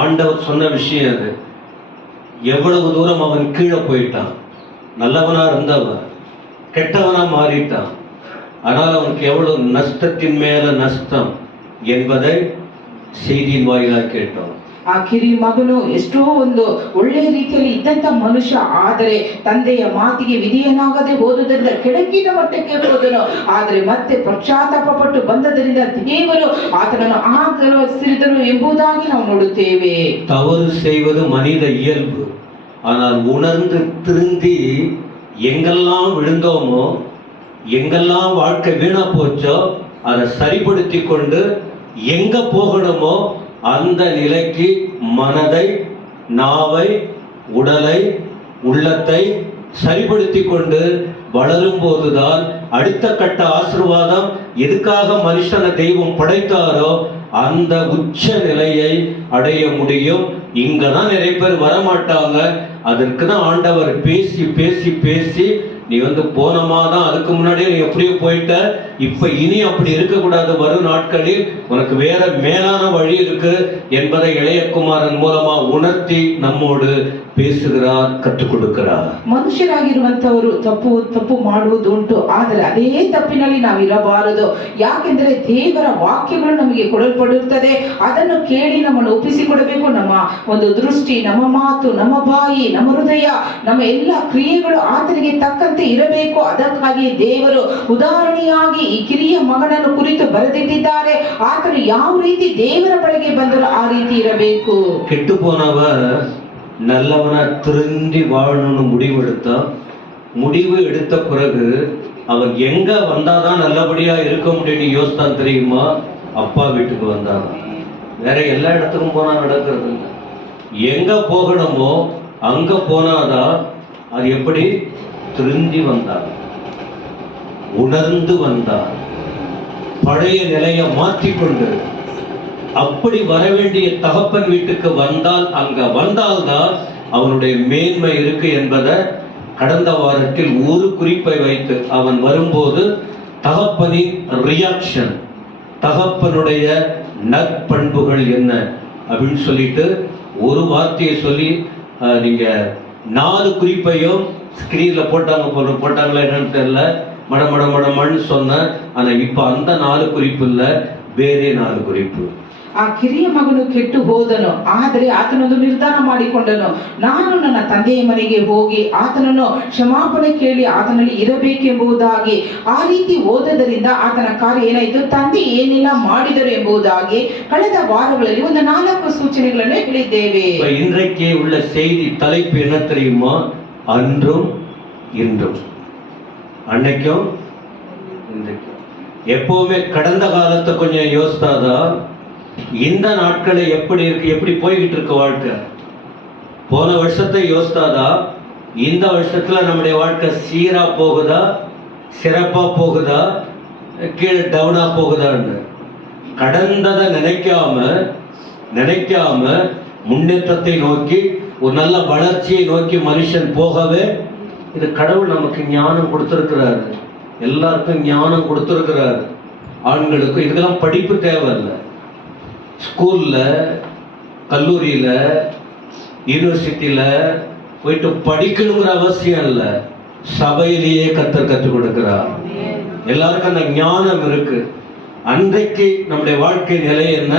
ஆண்டவர் சொன்ன விஷயம் அது. எவ்வளவு தூரம் அவன் கீழே போயிட்டான். நல்லவனா இருந்தவன் கெட்டவனா மாறிட்டான். ஆனால் அவனுக்கு எவ்வளவு நஷ்டத்தின் மேல நஷ்டம் என்பதை செய்தியின் வாயிலாக கேட்டோம். ಆ ಕಿರಿ ಮಗನು ಎಷ್ಟೋ ಒಂದು ಒಳ್ಳೆಯ ರೀತಿಯಲ್ಲಿ ಇದ್ದಂತ ಮನುಷ್ಯ, ಆದರೆ ತಂದೆಯ ಮಾತಿಗೆ ವಿಧೇಯನಾಗದೆ ಹೋದುದರಿಂದ ಕೆಳಗಿನ ಮಟ್ಟಕ್ಕೆ ಹೋದನು. ಆದರೆ ಮತ್ತೆ ಪಶ್ಚಾತ್ತಾಪ ಪಟ್ಟು ಬಂದದರಿಂದ ದೇವರು ಆತನನ್ನು ಆಶೀರ್ವದಿಸಿದರು ಎಂಬುದಾಗಿ ನಾವು ನೋಡುತ್ತೇವೆ. தவறு செய்வது மனித இயல்பு. ஆனால் உணர்ந்து திருந்தி எங்கெல்லாம் விழுந்தோமோ, எங்கெல்லாம் வாழ்க்கை வீணா போச்சோ அதை சரிப்படுத்தி கொண்டு எங்க போகணுமோ அந்த நிலைக்கு மனதை, நாவை, உடலை, உள்ளத்தை சரிப்படுத்தி கொண்டு வளரும் போதுதான் அடுத்த கட்ட ஆசீர்வாதம், எதுக்காக மனுஷனை தெய்வம் படைத்தாரோ அந்த உச்ச நிலையை அடைய முடியும். இங்கதான் நிறைய பேர் வரமாட்டாங்க. அதற்கு தான் ஆண்டவர் பேசி பேசி பேசி நீ போனமாதான், அதுக்கு முன்னாடியே நீ எப்படியோ போயிட்ட, இப்ப இனி அப்படி இருக்கக்கூடாது, வரும் நாட்களில் உனக்கு வேற மேலான வழி இருக்கு என்பதை இளையகுமாரன் மூலமா உணர்த்தி நம்மோடு பேசுகிறார், ಕற்றுக் கொடுக்கிறார். ಮನುಷ್ಯರಾಗಿರುವಂತವರು ತಪ್ಪು ಮಾಡುವುದುಂಟು, ಆದರೆ ಅದೇ ತಪ್ಪಿನಲ್ಲಿ ನಾವು ಇರಬಾರದು. ಯಾಕೆಂದರೆ ದೇವರ ವಾಕ್ಯಗಳು ನಮಗೆ ಕೊಡಲ್ಪಡುತ್ತದೆ. ಅದನ್ನು ಕೇಳಿ ನಮ್ಮನ್ನು ಒಪ್ಪಿಸಿಕೊಡಬೇಕು. ನಮ್ಮ ಒಂದು ದೃಷ್ಟಿ, ನಮ್ಮ ಮಾತು, ನಮ್ಮ ಬಾಯಿ, ನಮ್ಮ ಹೃದಯ, ನಮ್ಮ ಎಲ್ಲ ಕ್ರಿಯೆಗಳು ಆತನಿಗೆ ತಕ್ಕಂತೆ ಇರಬೇಕು. ಅದಕ್ಕಾಗಿ ದೇವರು ಉದಾಹರಣೆಯಾಗಿ ಈ ಕಿರಿಯ ಮಗನನ್ನು ಕುರಿತು ಬರೆದಿಟ್ಟಿದ್ದಾರೆ. ಆತನು ಯಾವ ರೀತಿ ದೇವರ ಬಳಿಗೆ ಬಂದರೂ ಆ ರೀತಿ ಇರಬೇಕು. ಕೆಟ್ಟು போனவ நல்லவனா திருந்தி வாழணும்னு முடிவு எடுத்த பிறகு அவன் எங்க வந்தாதான் நல்லபடியா இருக்க முடியும்னு யோசித்தான் தெரியுமா? அப்பா வீட்டுக்கு வந்தான். வேற எல்லா இடத்துக்கும் போனா நடக்கிறது இல்லை. எங்க போகணுமோ அங்க போனாதான் அது எப்படி திருந்தி வந்தார், உணர்ந்து வந்தார், பழைய நிலையை மாற்றிக்கொண்டு அப்படி வர வேண்டிய தகப்பன் வீட்டுக்கு வந்தால், அங்க வந்தால்தான் அவனுடைய மேன்மை இருக்கு என்பதை கடந்த வாரத்தில் ஒரு குறிப்பை வைத்து அவன் வரும்போது தகப்பனின் ரியாக்ஷன், தகப்பனுடைய நற்பண்புகள் என்ன அப்படின்னு சொல்லிட்டு ஒரு வார்த்தையை சொல்லி நீங்க 4 குறிப்பையும் ஸ்கிரீன்ல போட்டாங்களா என்னன்னு தெரியல, மடமடமடமன்னு சொன்ன. ஆனா இப்ப அந்த 4 குறிப்பு இல்ல, ಬೇರೆ 4 குறிப்பு. ಆ ಕಿರಿಯ ಮಗನು ಕೆಟ್ಟು ಹೋದನು, ಆದರೆ ಆತನೊಂದು ನಿರ್ಧಾರ ಮಾಡಿಕೊಂಡನು. ನಾನು ನನ್ನ ತಂದೆಯ ಮನೆಗೆ ಹೋಗಿ ಆತನನ್ನು ಕ್ಷಮಾಪಣೆ ಕೇಳಿ ಆತನಲ್ಲಿ ಇರಬೇಕೆಂಬುದಾಗಿ. ಆ ರೀತಿ ಓದೋದರಿಂದ ಆತನ ಕಾರ್ಯ ಏನಾಯಿತು, ತಂದೆ ಏನೆಲ್ಲ ಮಾಡಿದರು ಎಂಬುದಾಗಿ ಕಳೆದ ವಾರಗಳಲ್ಲಿ ಒಂದು 4 ಸೂಚನೆಗಳನ್ನು ಹೇಳಿದ್ದೇವೆ. இன்றைக்கு உள்ள செய்தி தலைப்பு என்ன தெரியுமா? அன்றும் இன்றும். அன்னைக்கும் இன்றைக்கும். எப்பவுமே கடந்த காலத்தை கொஞ்சம் யோசித்தாதான் இந்த நாட்களை எப்படி இருக்கு, எப்படி போய்கிட்டு இருக்கு வாழ்க்கை. போன வருஷத்தை யோசித்தாதான் இந்த வருஷத்துல நம்முடைய வாழ்க்கை சீரா போகுதா, சிறப்பா போகுதா, கீழே டவுனா போகுதான்னு கடந்ததை நினைக்காம முன்னேற்றத்தை நோக்கி, ஒரு நல்ல வளர்ச்சியை நோக்கி மனுஷன் போகவே இது கடவுள் நமக்கு ஞானம் கொடுத்திருக்கிறாரு. எல்லாருக்கும் ஞானம் கொடுத்திருக்கிறாரு. ஆண்களுக்கும் இதுக்கெல்லாம் படிப்பு தேவையில்லை. ஸ்கூல்ல, கல்லூரியில, யூனிவர்சிட்டியில போயிட்டு படிக்கணுங்கிற அவசியம் இல்லை. சபையிலேயே கற்றுக் கொடுக்கிறார். எல்லாருக்கும் அந்த ஞானம் இருக்கு. அன்றைக்கு நம்முடைய வாழ்க்கை நிலை என்ன,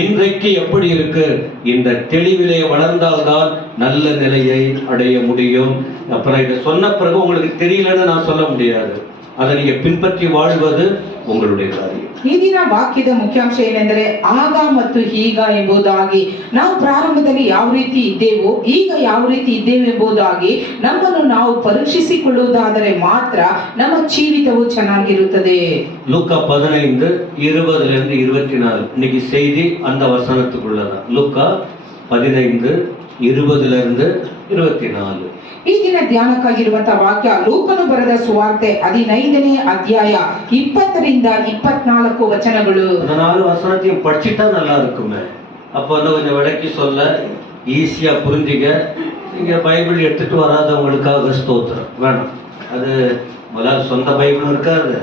இன்றைக்கு எப்படி இருக்கு, இந்த தெளிவிலே வளர்ந்தால்தான் நல்ல நிலையை அடைய முடியும். அப்புறம் இதை சொன்ன பிறகு உங்களுக்கு தெரியலன்னு நான் சொல்ல முடியாது. அதை நீங்க பின்பற்றி வாழ்வது உங்களுடைய காரியம். ಈ ದಿನ ವಾಕ್ಯದ ಮುಖ್ಯಾಂಶ ಏನೆಂದರೆ ಆಗ ಮತ್ತು ಈಗ ಎಂಬುದಾಗಿ. ನಾವು ಪ್ರಾರಂಭದಲ್ಲಿ ಯಾವ ರೀತಿ ಇದ್ದೇವೋ, ಈಗ ಯಾವ ರೀತಿ ಇದ್ದೇವೆ ಎಂಬುದಾಗಿ ನಮ್ಮನ್ನು ನಾವು ಪರೀಕ್ಷಿಸಿಕೊಳ್ಳುವುದಾದರೆ ಮಾತ್ರ ನಮ್ಮ ಜೀವಿತವು ಚೆನ್ನಾಗಿರುತ್ತದೆ. லூக்கா 15:20-24 இன்னைக்கு செய்தி அந்த வசனத்துக்குள்ளதான். லூக்கா 15:20-24. ಈ ದಿನ ಧ್ಯಾನಕ್ಕಾಗಿರುವಂತಹ ವಾಕ್ಯ ಲೂಕನು ಬರೆದ ಸುವಾರ್ತೆ 15ನೇ ಅಧ್ಯಾಯ 20-24 ವಚನಗಳು. 4 வசனத்தையும் படிச்சுட்டா நல்லா இருக்குமே. அப்போ கொஞ்சம் விளக்கி சொல்ல ஈஸியா புரிஞ்சுக்க. நீங்க பைபிள் எடுத்துட்டு வராதவங்களுக்காக ஸ்தோத்திரம் வேணும். அது முதல்ல சொந்த பைபிள் இருக்காது.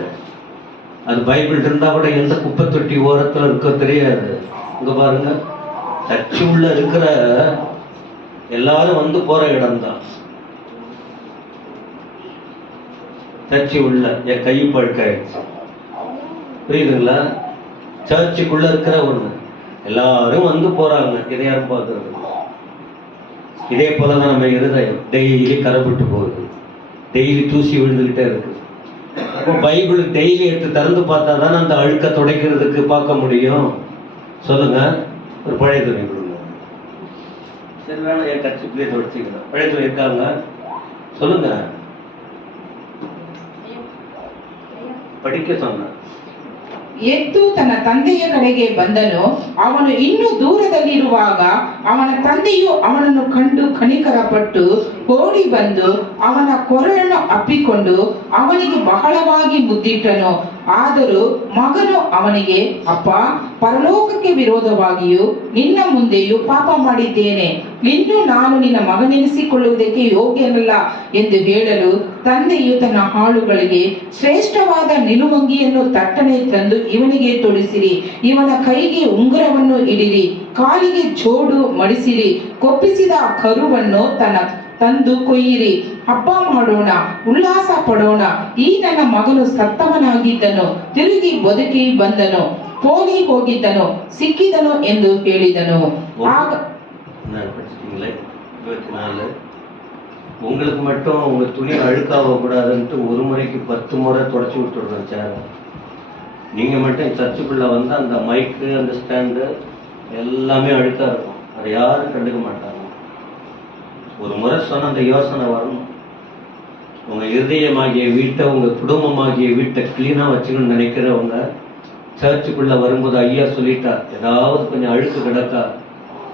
அது பைபிள் இருந்தா கூட எந்த குப்பை தொட்டி ஓரத்துல இருக்க தெரியாது. இங்க பாருங்க, சர்ச்சு உள்ள இருக்கிற எல்லாரும் வந்து போற இடம்தான் சர்ச்சு உள்ள. என் கை பழுக்காயிடுச்சு, புரியுதுங்களா? சர்ச்சுக்குள்ள இருக்கிற ஒண்ணு எல்லாரும் வந்து போறாங்க. இதை யாரும் பார்க்கறது? இதே போலதான் நம்ம இருதயம் டெய்லி கரைப்பட்டு போகுது, டெய்லி தூசி விழுந்துகிட்டே இருக்கு. அப்போ பைபிள் டெய்லி எடுத்து திறந்து பார்த்தா தானே அந்த அழுக்க துடைக்கிறதுக்கு பார்க்க முடியும். சொல்லுங்க, ஒரு பழைய துணி கொடுங்க. சரி வேணாம், என் கட்சிக்குள்ளே துடைச்சிக்கலாம். பழைய துணி இருக்காங்க? சொல்லுங்க. படிக்க சொன்ன. ಎದ್ದು ತನ್ನ ತಂದೆಯ ಕಡೆಗೆ ಬಂದನು. ಅವನು ಇನ್ನೂ ದೂರದಲ್ಲಿರುವಾಗ ಅವನ ತಂದೆಯು ಅವನನ್ನು ಕಂಡು ಕನಿಕರಪಟ್ಟು ಓಡಿ ಬಂದು ಅವನ ಕೊರಳನ್ನು ಅಪ್ಪಿಕೊಂಡು ಅವನಿಗೆ ಬಹಳವಾಗಿ ಮುದ್ದಿಟ್ಟನು. ಆದರೂ ಮಗನು ಅವನಿಗೆ, ಅಪ್ಪ, ಪರಲೋಕಕ್ಕೆ ವಿರೋಧವಾಗಿಯೂ ನಿನ್ನ ಮುಂದೆಯೂ ಪಾಪ ಮಾಡಿದ್ದೇನೆ, ಇನ್ನು ನಾನು ನಿನ್ನ ಮಗನೆನಿಸಿಕೊಳ್ಳುವುದಕ್ಕೆ ಯೋಗ್ಯನಲ್ಲ ಎಂದು ಹೇಳಲು, ತಂದೆಯು ತನ್ನ ಆಳುಗಳಿಗೆ ಶ್ರೇಷ್ಠವಾದ ನಿಲುವಂಗಿಯನ್ನು ತಟ್ಟನೆ ತಂದು ಇವನಿಗೆ ತೊಡಿಸಿರಿ, ಇವನ ಕೈಗೆ ಉಂಗುರವನ್ನು ಇಡಿರಿ, ಕಾಲಿಗೆ ಜೋಡು ಮಡಿಸಿರಿ, ಕೊಪ್ಪಿಸಿದ ಕರುವನ್ನು ತಂದು ಕೊಯ್ಯಿರಿ, ಹಬ್ಬ ಮಾಡೋಣ, ಉಲ್ಲಾಸ ಪಡೋಣ. ಈ ನನ್ನ ಮಗನು ಸತ್ತವನಾಗಿದ್ದನು, ತಿರುಗಿ ಬದುಕಿ ಬಂದನು, ಹೋಗಿ ಹೋಗಿದ್ದನು, ಸಿಕ್ಕಿದನು ಎಂದು ಹೇಳಿದನು. ಆಗ உங்களுக்கு மட்டும் உங்க துணி அழுக்காக கூடாதுன்ட்டு ஒரு முறைக்கு 10 முறை தொடச்சி விட்டுடுறோம் சேர். நீங்க மட்டும் சர்ச்சுக்குள்ள வந்து அந்த மைக்கு, அந்த ஸ்டாண்டு எல்லாமே அழுக்கா இருக்கும். அதை யாரும் கண்டுக்க மாட்டாங்க. ஒரு முறை சொன்ன அந்த யோசனை வரணும். உங்க இருதயமாகிய வீட்டை, உங்க குடும்பமாகிய வீட்டை கிளீனா வச்சுக்கணும்னு நினைக்கிறவங்க சர்ச்சுக்குள்ள வரும்போது ஐயா சொல்லிட்டார், ஏதாவது கொஞ்சம் அழுக்கு கிடக்கா,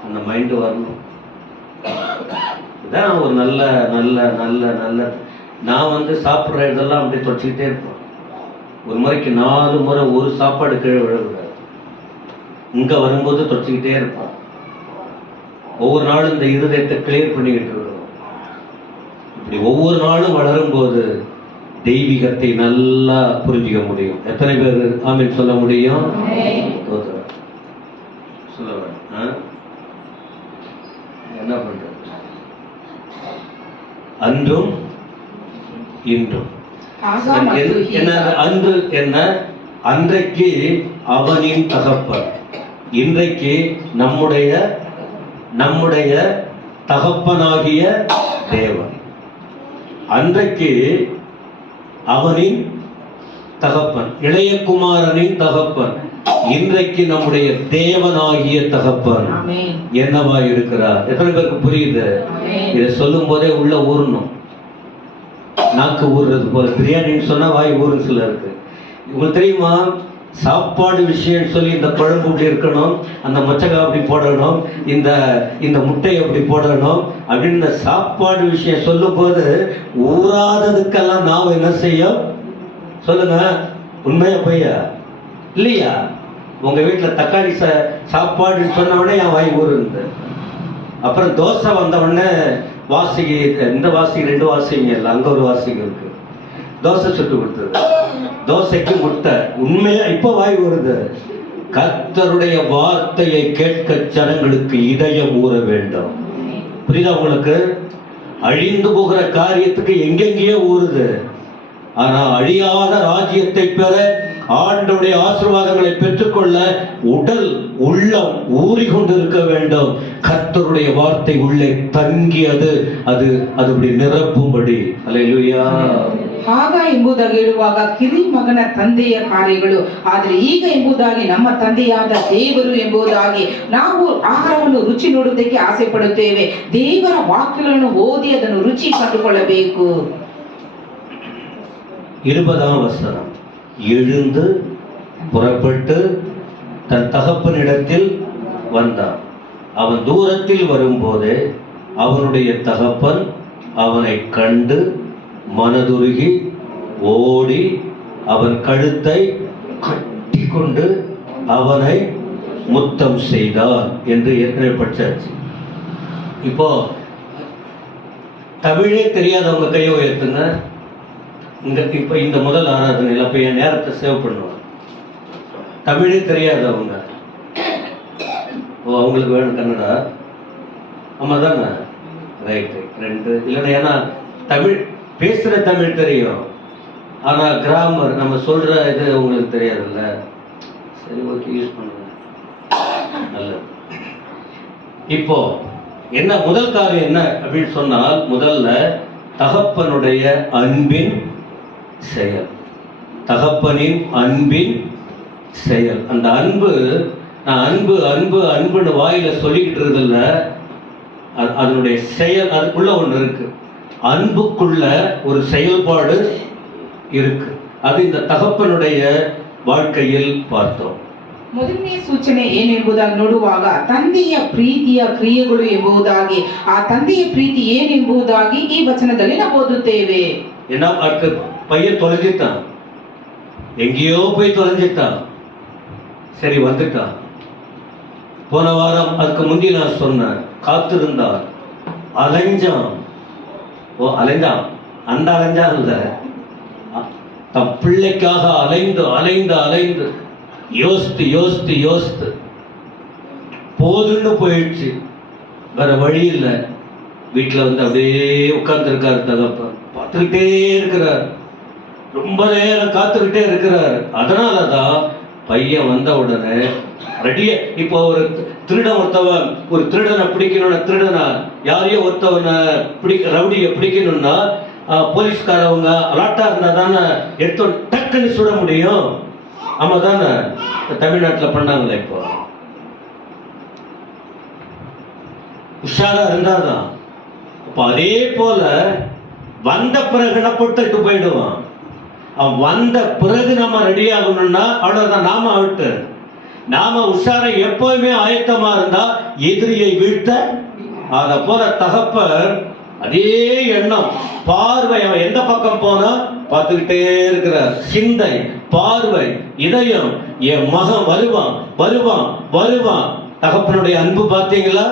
அந்த மைண்டு வரணும். இதான் ஒரு நல்ல நல்ல நல்ல நல்ல நான் வந்து சாப்பிட்ற இதெல்லாம் அப்படியே தொடச்சிக்கிட்டே இருப்பேன். ஒரு முறைக்கு 4 முறை ஒரு சாப்பாடு கீழே விழக்கூடாது. இங்க வரும்போது தொடச்சிக்கிட்டே இருப்பேன். ஒவ்வொரு நாளும் இந்த இருதயத்தை கிளியர் பண்ணிக்கிட்டு இருக்கணும். இப்படி ஒவ்வொரு நாளும் வளரும் போது தெய்வீகத்தை நல்லா புரிஞ்சுக்க முடியும். எத்தனை பேர் ஆமென் சொல்ல முடியும்? சொல்ல என்ன பண்றது? அன்றும் இன்றும் என்ன? அன்று என்ன? அன்றைக்கு அவனின் தகப்பன், இன்றைக்கு நம்முடைய தகப்பனாகிய தேவன். அன்றைக்கு அவனின் தகப்பன், இளைய குமாரனின் தகப்பன், இன்றைக்கு நம்முடைய தேவனாகிய தகப்பன் என்னவா இருக்கிறார்? எத்தனை பேருக்கு புரியுது? இதை சொல்லும் போதே உள்ள ஊறணும். நாக்கு ஊறுறது போல. பிரியாணின்னு சொன்னா வாய் ஊறுன்னு சொல்ல இருக்கு. உங்களுக்கு தெரியுமா, சாப்பாடு விஷயம் சொல்லி இந்த குழம்பு இப்படி இருக்கணும், அந்த மொச்சக்காய் அப்படி போடணும், இந்த முட்டை அப்படி போடணும் அப்படின்னு இந்த சாப்பாடு விஷயம் சொல்லும் போது ஊறாததுக்கெல்லாம் நாம் என்ன செய்யும்? சொல்லுங்க, உண்மையா பொய்யா? இல்லையா? உங்க வீட்டுல தக்காளி சாப்பாடுன்னு சொன்ன உடனே என் வாய் ஊறுது. அப்புறம் தோசை வந்த உடனே வாசிக்கு, இந்த வாசிக்கு 2 வாசிங்க இல்லை, அங்க ஒரு வாசிக்கு இருக்கு. தோசை சுட்டு கொடுத்தது, தோசைக்கு முட்டை. உண்மையா இப்ப வாய் வருது. கர்த்தருடைய வார்த்தையை கேட்க ஜனங்களுக்கு இதயம் ஊற வேண்டும். புரியுதா உங்களுக்கு? அழிந்து போகிற காரியத்துக்கு எங்கெங்கேயோ ஊறுது. ஆனா அழியாத ராஜ்யத்தை பெற, ஆண்டவருடைய ஆசீர்வாதங்களை பெற்றுக்கொள்ள உடல் உள்ளம் ஊறிக்கொண்டு இருக்க வேண்டும். கர்த்தருடைய வார்த்தை உள்ளே தங்கியது அது அப்படி நிரப்பும்படி. அல்லேலூயா. ಆಗ ಎಂಬುದಾಗಿ ಹೇಳುವಾಗ ಕಿರಿ ಮಗನ ತಂದೆಯ ಕಾರ್ಯಗಳು, ಆದರೆ ಈಗ ಎಂಬುದಾಗಿ ನಮ್ಮ ತಂದೆಯಾದ ದೇವರು ಎಂಬುದಾಗಿ ನಾವು ಆಹಾರವನ್ನು ರುಚಿ ನೋಡುವುದಕ್ಕೆ ಆಸೆ ಪಡುತ್ತೇವೆ. ದೇವರ ವಾಕ್ಯಗಳನ್ನು ಓದಿ ಅದನ್ನು ರುಚಿ ಕಂಡುಕೊಳ್ಳಬೇಕು. 20ஆம் வசனம். எழுந்து புறப்பட்டு தன் தகப்பனிடத்தில் வந்தான். அவன் தூரத்தில் வரும்போது அவனுடைய தகப்பன் அவனை கண்டு மனதுருகி ஓடி அவன் கழுத்தை கட்டி கொண்டு அவனை முத்தம் செய்தான் என்று ஏற்கனவே படிச்சாச்சு. இப்போ தமிழே தெரியாதவங்க கையை உயர்த்துங்க. இப்ப இந்த முதல் ஆராதனையில் அப்ப என் நேரத்தை சேவ் பண்ணுவாங்க. தமிழே தெரியாதவங்க ஓ, அவங்களுக்கு வேணும் கன்னடா. ஆமா தானே? Right right. ரெண்டு இல்லைன்னா, ஏன்னா தமிழ் பேசுற தமிழ் தெரியும், ஆனா கிராமர் நம்ம சொல்ற இது உங்களுக்கு தெரியாதுல்ல. சரி, ஓகே, யூஸ் பண்ணுங்க. நல்லது. இப்போ என்ன முதல் காரியம் என்ன அப்படின்னு சொன்னால், முதல்ல தகப்பனுடைய அன்பின் செயல். தகப்பனின் அன்பின் செயல். அந்த அன்பு, நான் அன்பு அன்பு அன்புன்னு வாயில சொல்லிக்கிட்டு இருதில்ல, அதனுடைய செயல், அதுக்குள்ள ஒண்ணு இருக்கு. அன்புக்குள்ள ஒரு செயல்பாடு இருக்கு. அது இந்த தகப்பனுடைய வாழ்க்கையில் பார்த்தோம். ಮೊದಲನೇ ಸೂಚನೆ ಏನೆಂಬುದಾಗಿ ನೋಡುವಾಗ ತಂದೆಯ ಪ್ರೀತಿಯ ಕ್ರಿಯೆಗಳು ಎಂಬುದಾಗಿ, ಆ ತಂದೆಯ ಪ್ರೀತಿ ಏನೆಂಬುದಾಗಿ ಈ ವಚನದಲ್ಲಿ ನಾವು ಓದುತ್ತೇವೆ. என்ன அடுத்து, பையன் தொலைஞ்சிட்டான், எங்கேயோ போய் தொலைஞ்சிட்டான், சரி வந்துட்டான். போன வாரம் அதுக்கு முந்தி நான் சொன்னேன், காத்திருந்தார், அலைஞ்சான். ஓ, அலைஞ்சான், அந்த அலைஞ்சான் இல்ல, தன் பிள்ளைக்காக அலைந்து அலைந்து அலைந்து யோசித்து யோசித்து யோசித்து போதுன்னு போயிடுச்சு. வேற வழி இல்லை. வீட்டுல வந்து அப்படியே உட்கார்ந்து இருக்காரு தகப்பன், பார்த்துக்கிட்டே இருக்கிறார், ரொம்ப நேரம் காத்துக்கிட்டே இருக்கிறார். அதனாலதான் பையன் வந்த உடனே ரெடியா, இப்போ ஒரு ஒருத்தவன் ஒரு திருடனை பிடிக்கணும்னா, திருடனா யாரையோ ஒருத்தவனை ரவுடியை பிடிக்கணும்னா போலீஸ்காரவங்க அலாட்டா இருந்தா தானே எடுத்து டக்குன்னு சுட முடியும். ஆமா தானே? தமிழ்நாட்டில் பண்ணாங்களே, இப்போ உஷாரா இருந்தாதான். அப்ப அதே போல வந்த பிறகு போட்டுட்டு போயிடுவான். அவன் வந்த பிறகு நம்ம ரெடி ஆகணும்னா அவ்வளவுதான், நாம அவுட்டு. நாம உஷாரை எப்பவுமே ஆயத்தமா இருந்தா எதிரியை வீழ்த்த. அத போல தகப்பர் அதே எண்ணம், பார்வை, அவன் எந்த பக்கம் போனா பார்த்துக்கிட்டே இருக்கிறார். சிந்தை, பார்வை, இதயம், என் மகன் வருவான் வருவான் வருவான். தகப்பனுடைய அன்பு பார்த்தீங்களா?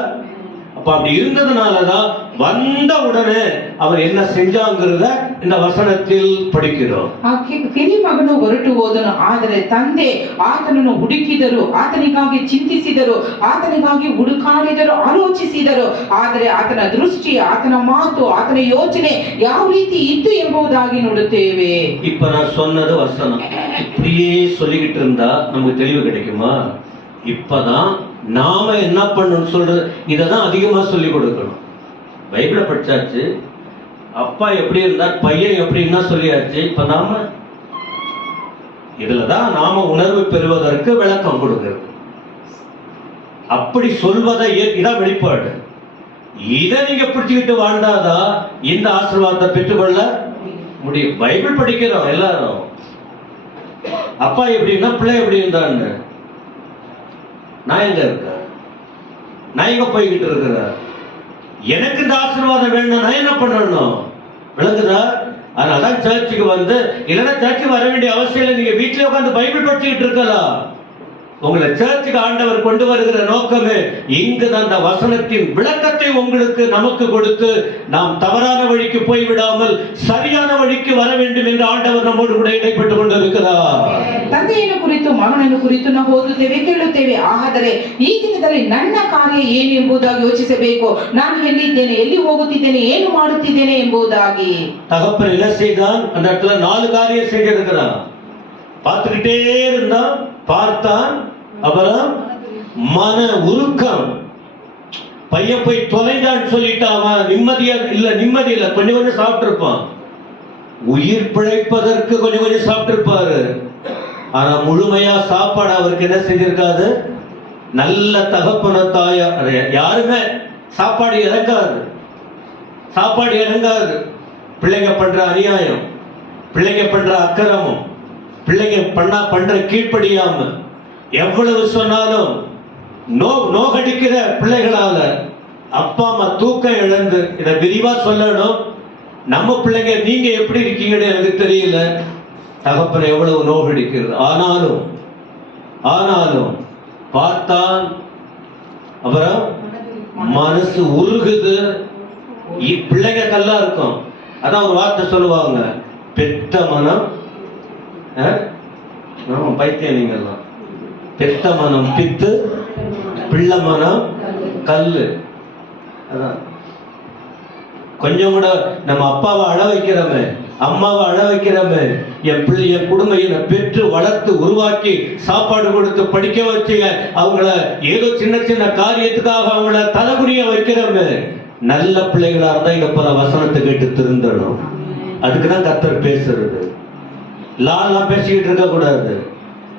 அப்ப அப்படி இருந்ததுனாலதான் வந்த உடனே அவர் என்ன செஞ்சாங்கிறத இந்த ವಚನத்தில் படிக்கிறோம். ಆ ಕಿರಿ ಮಗನು ಹೊರಟು ಹೋದನು, ಆದರೆ ತಂದೆ ಆತನನ್ನು ಹುಡುಕಿದರು, ಆತನಿಗಾಗಿ ಚಿಂತಿಸಿದರು, ಆತನಿಗಾಗಿ ಹುಡುಕಾಡಿದರು, ಆಲೋಚಿಸಿದರು. ಆದರೆ ಆತನ ದೃಷ್ಟಿ, ಆತನ ಮಾತು, ಆತನ ಯೋಚನೆ ಯಾವ ರೀತಿ ಇತ್ತು ಎಂಬುದಾಗಿ ನೋಡುತ್ತೇವೆ. இப்ப நான் சொன்னது வசனம் இப்படியே சொல்லிக்கிட்டு இருந்தா நமக்கு தெளிவு கிடைக்குமா? இப்பதான் நாம என்ன பண்ணணும் சொல்றது, இததான் அதிகமா சொல்லி கொடுக்கணும். பைபிளை படிச்சாச்சு, அப்பா எப்படி இருந்தார், பையன் எப்படின்னா சொல்லியாச்சு. இப்ப நாம இதுலதான் நாம உணர்வு பெறுவதற்கு விளக்கம் கொடுக்கிறது. அப்படி சொல்வதை இதான் வெளிப்பாடு. இதை நீங்க பிடிச்சுக்கிட்டு வாழ்ந்தாதான் இந்த ஆசீர்வாதத்தை பெற்றுக்கொள்ள முடியும். பைபிள் படிக்கிறோம் எல்லாரும், அப்பா எப்படின்னா பிள்ளை எப்படி இருந்தான்னு. நான் எங்க இருக்க, நான் எங்க போய்கிட்டு இருக்கிற, எனக்கு இந்த ஆசீர்வாதம் வேணும், நான் என்ன பண்ணணும்? விளங்குதா? அதனாலதான் சர்ச்சுக்கு வந்து, இல்லைன்னா சர்ச்சுக்கு வர வேண்டிய அவசியம் இல்லை. நீங்க வீட்டிலே உட்காந்து பைபிள் படிச்சுக்கிட்டு இருக்கலாம். உங்களை சர்ச்சுக்கு ஆண்டவர் கொண்டு வருகிற நோக்கமே இங்குதான் அந்த வசனத்தின் விளக்கத்தை உங்களுக்கு நமக்கு கொடுத்து நாம் தவறான வழிக்கு போய்விடாமல் சரியான வழிக்கு வர வேண்டும் என்று ஆண்டவர் நம்மோடு கூட இடைப்பட்டுக் கொண்டிருக்கிறார். ತಂದೆಯನ್ನು ಕುರಿತು ಮಗನನ್ನು ಕುರಿತು ನಾವು ಓದುತ್ತೇವೆ, ಕೇಳುತ್ತೇವೆ. ಆದರೆ ಈ ದಿನದಲ್ಲಿ ನನ್ನ ಕಾರ್ಯ ಏನು ಎಂಬುದಾಗಿ ಯೋಚಿಸಬೇಕು. ನಾನು ಎಲ್ಲಿದ್ದೇನೆ, ಎಲ್ಲಿ ಹೋಗುತ್ತಿದ್ದೇನೆ, ಏನು ಮಾಡುತ್ತಿದ್ದೇನೆ ಎಂಬುದಾಗಿ. தகப்பன் என்ன செய்தான்? அந்த இடத்துல 4 காரியம் செஞ்சிருக்கிறான். பார்த்துக்கிட்டே இருந்தான், பார்த்தான், அப்புறம் மன உருக்கம். பையன் போய் தொலைஞ்சான்னு சொல்லிட்டு அவன் நிம்மதி இல்ல, கொஞ்சம் கொஞ்சம் சாப்பிட்டு இருப்பான். உயிர் பிழைப்பதற்கு கொஞ்சம் கொஞ்சம் சாப்பிட்டு இருப்பாரு. ஆனா முழுமையா சாப்பாடு அவருக்கு என்ன செஞ்சிருக்காது. நல்ல தகப்பன தாயா யாருமே சாப்பாடு இறங்காது. பிள்ளைங்க பண்ற அநியாயம், பிள்ளைங்க பண்ற அக்கிரமம், பிள்ளைங்க பண்ற கீழ்ப்படியாம எவ்வளவு சொன்னாலும் நோகடிக்கிற பிள்ளைகளால அப்பா அம்மா தூக்கம் இழந்து, இதை விரிவா சொல்லணும். நம்ம பிள்ளைங்க நீங்க எப்படி இருக்கீங்கன்னு எனக்கு தெரியல. தகப்பனை எவ்வளவு நோகடிக்கிறது. ஆனாலும் பார்த்தான், அப்புறம் மனசு உருகுது. பிள்ளைங்க நல்லா இருக்கும். அதான் ஒரு வார்த்தை சொல்லுவாங்க, பெத்த மனம் பைத்தியம். நீங்கெல்லாம் பெத்த மனம் பித்து பிள்ளை மனம் கல்லு. அதான் கொஞ்சம் கூட நம்ம அப்பாவை அழ வைக்கிறோமே, அம்மாவை அழ வைக்கிறோமே, என் பிள்ளை என் குடும்பம் என்னை பெற்று வளர்த்து உருவாக்கி சாப்பாடு கொடுத்து படிக்க வச்சு அவங்கள ஏதோ சின்ன சின்ன காரியத்துக்காக அவங்கள தலைகுனிய வைக்கிறோமே, நல்ல பிள்ளைகளா இருந்தா இங்க பல வசனத்தை கேட்டு திருந்தணும். அதுக்குதான் கர்த்தர் பேசுறது. லாலாம் பேசிக்கிட்டு இருக்க கூடாது.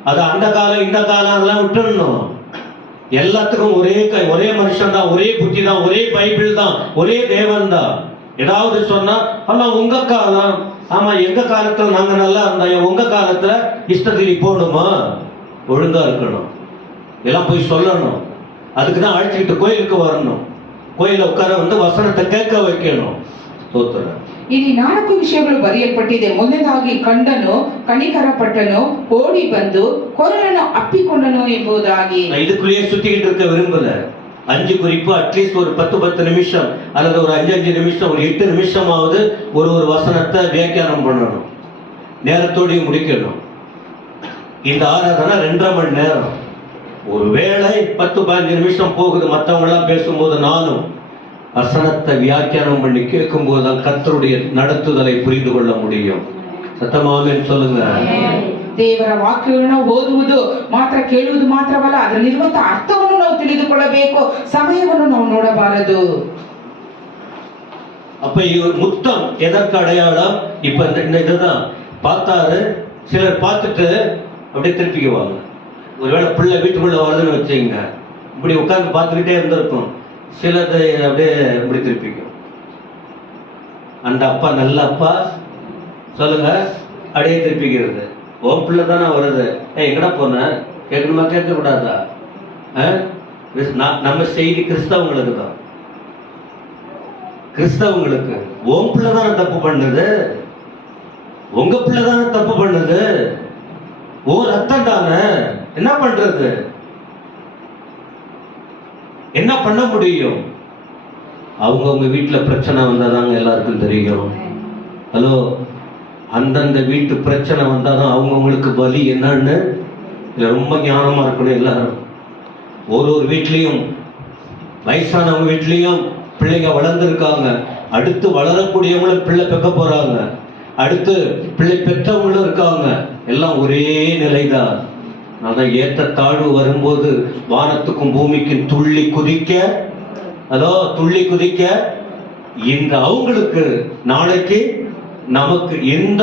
அது அந்த காலம் இந்த காலம் அதெல்லாம் விட்டுடணும். எல்லாத்துக்கும் ஒரே மனுஷன் தான், ஒரே புத்தி தான், ஒரே பைபிள் தான், ஒரே தேவன் தான். ஏதாவது சொன்னா ஆமா உங்க காலம், ஆமா எங்க காலத்துல நாங்க நல்லா இருந்தோம், உங்க காலத்துல இஷ்டத்துக்கு போகணுமா? ஒழுங்கா இருக்கணும், எல்லாம் போய் சொல்லணும். அதுக்குதான் அழைச்சிக்கிட்டு கோயிலுக்கு வரணும், கோயில உட்கார வந்து வசனத்தை கேட்க வைக்கணும். தோத்துறேன். ಇಲ್ಲಿ 4 ವಿಷಯಗಳು ಬರೆಯಲ್ಪಟ್ಟಿದೆ. ಮೊದಲಾಗಿ ಕಂಡನು, ಕನಿಕರ ಪಟ್ಟನು, ಓಡಿ ಬಂದು ಕೊರಳನ್ನು ಅಪ್ಪಿಕೊಂಡನು ಎಂಬುದಾಗಿ. இதுக்குள்ளேயே சுத்திக்கிட்டு இருக்க விரும்பல. 5 குறிப்பு அட்லீஸ்ட் ஒரு 10 நிமிஷம் அல்லது ஒரு 5 நிமிஷம், ஒரு 8 நிமிஷமாவது ஒரு வசனத்தை வியாக்கியானம் பண்ணணும், நேரத்தோடு முடிக்கணும். இந்த ஆராதனை 2.5 மணி நேரம். ஒருவேளை 10-15 நிமிஷம் போகுது, மற்றவங்க எல்லாம் பேசும்போது நானும் வசனத்தை வியாக்கியானம் பண்ணி கேட்கும் போதுதான் கர்த்தருடைய நடத்துதலை புரிந்து கொள்ள முடியும். சத்தமாக சொல்லுங்க. ದೇವರ ವಾಕ್ಯಗಳನ್ನು ಓದುವುದು ಮಾತ್ರ, ಕೇಳುವುದು ಮಾತ್ರವಲ್ಲ, ಅದರಲ್ಲಿರುವಂತಹ ಅರ್ಥವನ್ನು ನಾವು ತಿಳಿದುಕೊಳ್ಳಬೇಕು. ಸಮಯವನ್ನು ನಾವು ನೋಡಬಾರದು. அப்ப இவர் முத்தம் எதற்கு அடையாளம்? இப்ப இந்த இதுதான் பார்த்தாரு. சிலர் பார்த்துட்டு அப்படியே திருப்பிக்குவாங்க. ஒருவேளை பிள்ளை வீட்டுக்குள்ள வருதுன்னு வச்சுங்க, இப்படி உட்கார்ந்து பார்த்துக்கிட்டே இருந்திருக்கும். சிலது அப்படியே இப்படி திருப்பிக்கும். அந்த அப்பா நல்ல அப்பா சொல்லுங்க, அப்படியே திருப்பிக்கிறது. ஓம் பிள்ளை தானே வருது, எங்கடா போன கேட்கணுமா? கேட்க கூடாதா? நம்ம செய்தி கிறிஸ்தவங்களுக்கு தான், கிறிஸ்தவங்களுக்கு. ஓம் பிள்ளை தானே தப்பு பண்ணுது, உங்க பிள்ளை தானே தப்பு பண்ணுது, ஓ ரத்தம் தானே, என்ன பண்றது? என்ன பண்ண முடியும்? அவங்கவுங்க வீட்டுல பிரச்சனை வந்தாதாங்க எல்லாருக்கும் தெரியும். ஹலோ, அந்தந்த வீட்டு பிரச்சனை வந்தாதான் அவங்கவுங்களுக்கு வலி என்னன்னு ரொம்ப ஞானமா இருக்கணும் எல்லாரும். ஒரு வீட்லயும் வயசானவங்க வீட்லயும் பிள்ளைங்க வளர்ந்துருக்காங்க, அடுத்து வளரக்கூடியவங்களும் பிள்ளை பெக்க போறாங்க, அடுத்து பிள்ளை பெற்றவங்களும் இருக்காங்க. எல்லாம் ஒரே நிலைதான். அதான் ஏற்ற தாழ்வு வரும்போது வானத்துக்கும் பூமிக்கும் துள்ளி குதிக்க, அதோ துள்ளி குதிக்க. இந்த அவங்களுக்கு நாளைக்கு நமக்கு இந்த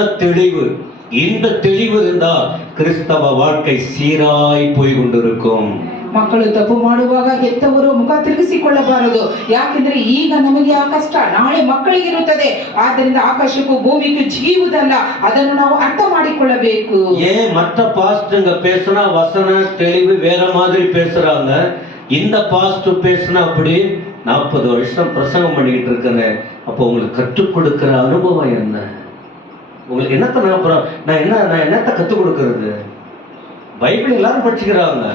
தெளிவு இருந்தா கிறிஸ்தவ வாழ்க்கை சீராய் போய் கொண்டிருக்கும். ಮಕ್ಕಳು ತಪ್ಪು ಮಾಡುವಾಗ ಹೆತ್ತವರು ಮುಖ ತಿರುಗಿಸಿಕೊಳ್ಳಬಾರದು. ಯಾಕೆಂದ್ರೆ ಈಗ ನಮಗೆ ಆ ಕಷ್ಟ ನಾಳೆ ಮಕ್ಕಳಿಗಿರುತ್ತದೆ. ಆದ್ದರಿಂದ ಆಕಾಶಕ್ಕೂ ಭೂಮಿಗೂ ಜೀವುದಲ್ಲ, ಅದನ್ನು ನಾವು ಅರ್ಥ ಮಾಡಿಕೊಳ್ಳಬೇಕು. ஏன் மற்ற பாஸ்டங்க பேசினா வசன தெளிவு வேற மாதிரி பேசுறாங்க, இந்த பாஸ்ட் பேசினா அப்படி? 40 வருஷம் பிரசங்கம் பண்ணிக்கிட்டு இருக்கேன். அப்போ உங்களுக்கு கற்றுக் கொடுக்கிற அனுபவம் என்ன? உங்களுக்கு என்னத்த நான் என்னத்த கற்றுக் கொடுக்கறது? பைபிள் எல்லாரும் படிச்சுக்கிறாங்க,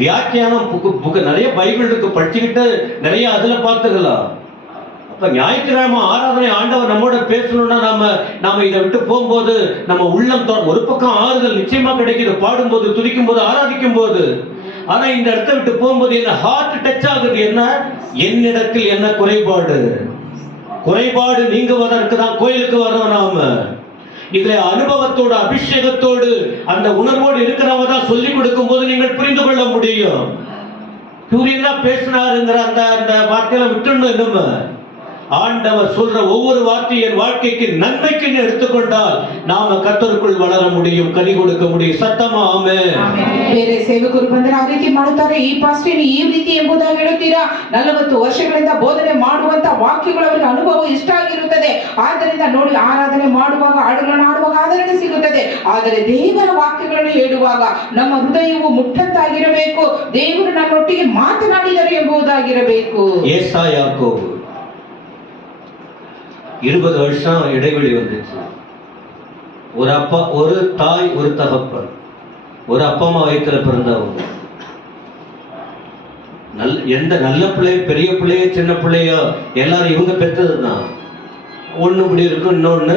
வியாக்கியானம் புக்கு நிறைய பைபிள் இருக்கு, படிச்சுக்கிட்டு நிறைய அதுல பார்த்துக்கலாம். அப்ப ஞாயிற்றுக்கிழமை ஆராதனை ஆண்டவர் நம்மோட பேசணும்னா நாம இதை விட்டு போகும்போது நம்ம உள்ளம் ஒரு பக்கம் ஆறுதல் நிச்சயமா கிடைக்குது, பாடும்போது, துதிக்கும் போது, ஆராதிக்கும் போது. ஆனா இந்த இடத்தை விட்டு போகும்போது என்ன ஹார்ட் டச் ஆகுது. என்ன என்னிடத்தில் என்ன குறைபாடு நீங்குவதற்கு தான் கோயிலுக்கு வரோம் நாம. இதுல அனுபவத்தோடு அபிஷேகத்தோடு அந்த உணர்வோடு இருக்கிறவங்க தான் சொல்லிக் கொடுக்கும் போது நீங்கள் புரிந்து கொள்ள முடியும். இவர் என்ன பேசினாருங்கிற அந்த வார்த்தையில விட்டுணும். என்னம ஆண்டவர் சொல்ற ஒவ்வொரு வார்த்தையும் என் வாழ்க்கைக்கு நன்மைக்கு எடுத்துக்கொண்டால் நாம கர்த்தருக்குள் வளர முடியும், கனி கொடுக்க முடியும். சத்தமா ஆமென். ಬೇರೆ ಸೇವಕರು ಬಂದರೆ ಆ ರೀತಿ ಮಾಡುತ್ತಾರೆ, ಈ ಪಾಸ್ಟರ್ ಈ ರೀತಿ ಎಂಬುದಾಗಿ ಹೇಳುತ್ತೀರಾ? 40 ವರ್ಷಗಳಿಂದ ಬೋಧನೆ ಮಾಡುವಂತ ವಾಕ್ಯಗಳು ಅವರಿಗೆ ಅನುಭವ ಇಷ್ಟ ಆಗಿರುತ್ತದೆ. ಆದ್ದರಿಂದ ನೋಡಿ, ಆರಾಧನೆ ಮಾಡುವಾಗ, ಹಾಡುಗಳನ್ನು ಹಾಡುವಾಗ ಆದರಣೆ ಸಿಗುತ್ತದೆ. ಆದರೆ ದೇವರ ವಾಕ್ಯಗಳನ್ನು ಹೇಳುವಾಗ ನಮ್ಮ ಹೃದಯವು ಮುಟ್ಟಂತಾಗಿರಬೇಕು. ದೇವರು ನನ್ನೊಟ್ಟಿಗೆ ಮಾತನಾಡಿದರು ಎಂಬುದಾಗಿರಬೇಕು. ஏசாயா யாக்கோபு 20 வருஷம் இடைவெளி வந்துச்சு. ஒரு அப்பா, ஒரு தாய், ஒரு தகப்பன், ஒரு அப்பா அம்மா வயிற்றுல பிறந்தவங்க. எந்த நல்ல பிள்ளை, பெரிய பிள்ளையோ சின்ன பிள்ளையோ எல்லாரும் இவங்க பெற்றதுதான். ஒண்ணு இப்படி இருக்கும், இன்னொன்னு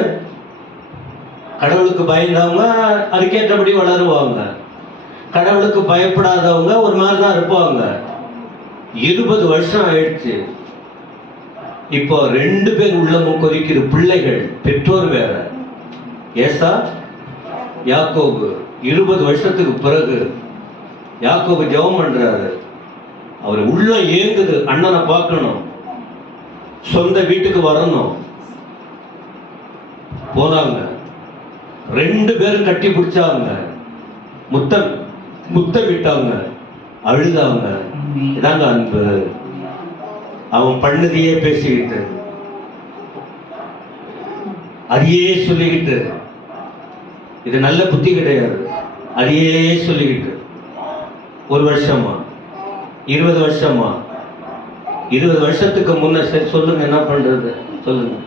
கடவுளுக்கு பயந்தவங்க அதுக்கேற்றபடி வளருவாங்க. கடவுளுக்கு பயப்படாதவங்க ஒரு மாதிரி தான் இருப்பாங்க. 20 வருஷம் ஆயிடுச்சு. இப்போ 2 பேர் உள்ளமும் கொதிக்கிற பிள்ளைகள், பெற்றோர் வேற. ஏசா யாக்கோபு. 20 வருஷத்துக்கு பிறகு யாக்கோபு ஜெபம் பண்றாரு. அவர் உள்ள ஏங்குது, அண்ணனை பார்க்கணும், சொந்த வீட்டுக்கு வரணும். போனாங்க, 2 பேரும் கட்டி பிடிச்சாங்க, முத்தமிட்டாங்க, அழுதாங்க. இதாங்க அன்பு. அவன் பண்ணதையே பேசிக்கிட்டு, அதையே சொல்லிக்கிட்டு, இது நல்ல புத்தி கிடையாது, அதையே சொல்லிக்கிட்டு 1 வருஷமா 20 வருஷமா 20 வருஷத்துக்கு முன்ன சரி சொல்லுங்க, என்ன பண்றது சொல்லுங்க.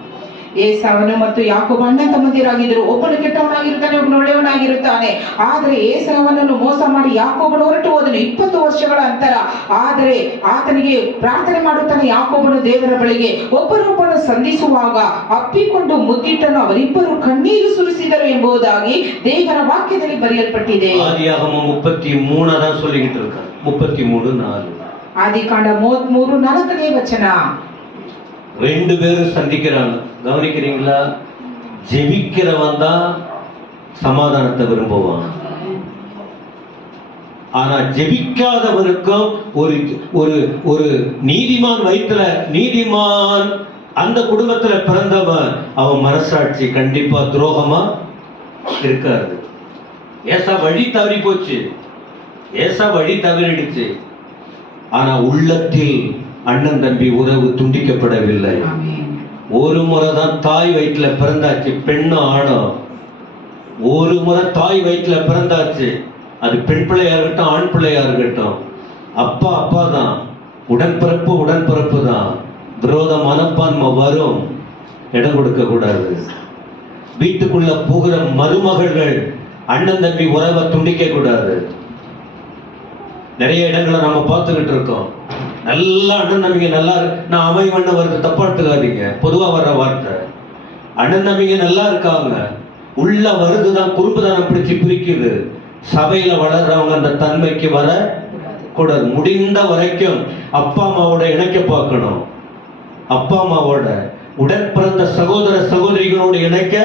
ಏಸಾವನು ಮತ್ತು ಯಾಕೋಬ ಅಣ್ಣ ತಮ್ಮಂದಿರಾಗಿದ್ದರು. ಒಬ್ಬನು ಕೆಟ್ಟವನಾಗಿರುತ್ತಾನೆ, ಒಬ್ಬನು ಒಳ್ಳೆಯವನಾಗಿರುತ್ತಾನೆ. ಆದರೆ ಏಸಾವನನ್ನು ಮೋಸ ಮಾಡಿ ಯಾಕೋಬನು ಹೊರಟು ಹೋದನು 20 ವರ್ಷಗಳ ಅಂತರ. ಆದರೆ ಆತನಿಗೆ ಪ್ರಾರ್ಥನೆ ಮಾಡುತ್ತಾನೆ ಯಾಕೋಬನು ದೇವರ ಬಳಿಗೆ. ಒಬ್ಬರೊಬ್ಬನು ಸಂಧಿಸುವಾಗ ಅಪ್ಪಿಕೊಂಡು ಮುದ್ದಿಟ್ಟನು, ಅವರಿಬ್ಬರು ಕಣ್ಣೀರು ಸುರಿಸಿದರು ಎಂಬುದಾಗಿ ದೇವರ ವಾಕ್ಯದಲ್ಲಿ ಬರೆಯಲ್ಪಟ್ಟಿದೆ. ஆதியாகமம் 33 தான் சொல்லிக்கிட்டு இருக்காங்க. 33:4. ಆದಿಕಾಂಡ 33:4ನೇ ವಚನ. 2 பேரும் சந்திக்கிறாங்க. கவனிக்கிறீங்களா? ஜெபிக்கிறவன் தான் சமாதானத்தை விரும்புவான். ஆனா ஜெபிக்காதவனுக்கும் ஒரு ஒரு ஒரு நீதிமான் வயிற்றுல, நீதிமான் அந்த குடும்பத்துல பிறந்தவன், அவன் மனசாட்சி கண்டிப்பா துரோகமா இருக்காது. ஏசா வழி தவறி போச்சு, ஏசா வழி தவறிடுச்சு. ஆனா உள்ளத்தில் அண்ணன் தம்பி உறவு துண்டிக்கப்படவில்லை. ஒரு முறை தான் தாய் வயிற்றுல பிறந்தாச்சு, பெண்ணும் ஆணும். ஒரு முறை தாய் வயிற்றுல பிறந்தாச்சு, அது பெண் பிள்ளையா இருக்கட்டும், ஆண் பிள்ளையா இருக்கட்டும், அப்பா அப்பா தான், உடன்பிறப்பு தான். விரோத மனப்பான்மை வரும், இடம் கொடுக்க கூடாது. வீட்டுக்குள்ள போகிற மருமகள்கள் அண்ணன் தம்பி உறவை துண்டிக்க கூடாது. நிறைய இடங்களை நம்ம பார்த்துக்கிட்டு இருக்கோம். நல்லா அண்ணன் தம்பிங்க நல்லா நான் அவை வண்ண வருது, தப்பா எடுத்துக்காதீங்க, பொதுவா வர்ற வார்த்தை. அண்ணன் தம்பிங்க நல்லா இருக்காங்க, உள்ள வருதுதான் குறும்புதானம் பிடிச்சு பிரிக்குது. சபையில வளர்றவங்க அந்த தன்மைக்கு வர கூடாது. முடிந்த வரைக்கும் அப்பா அம்மாவோட இணைக்க பார்க்கணும். அப்பா அம்மாவோட உடன் பிறந்த சகோதர சகோதரிகளோடு இணைக்க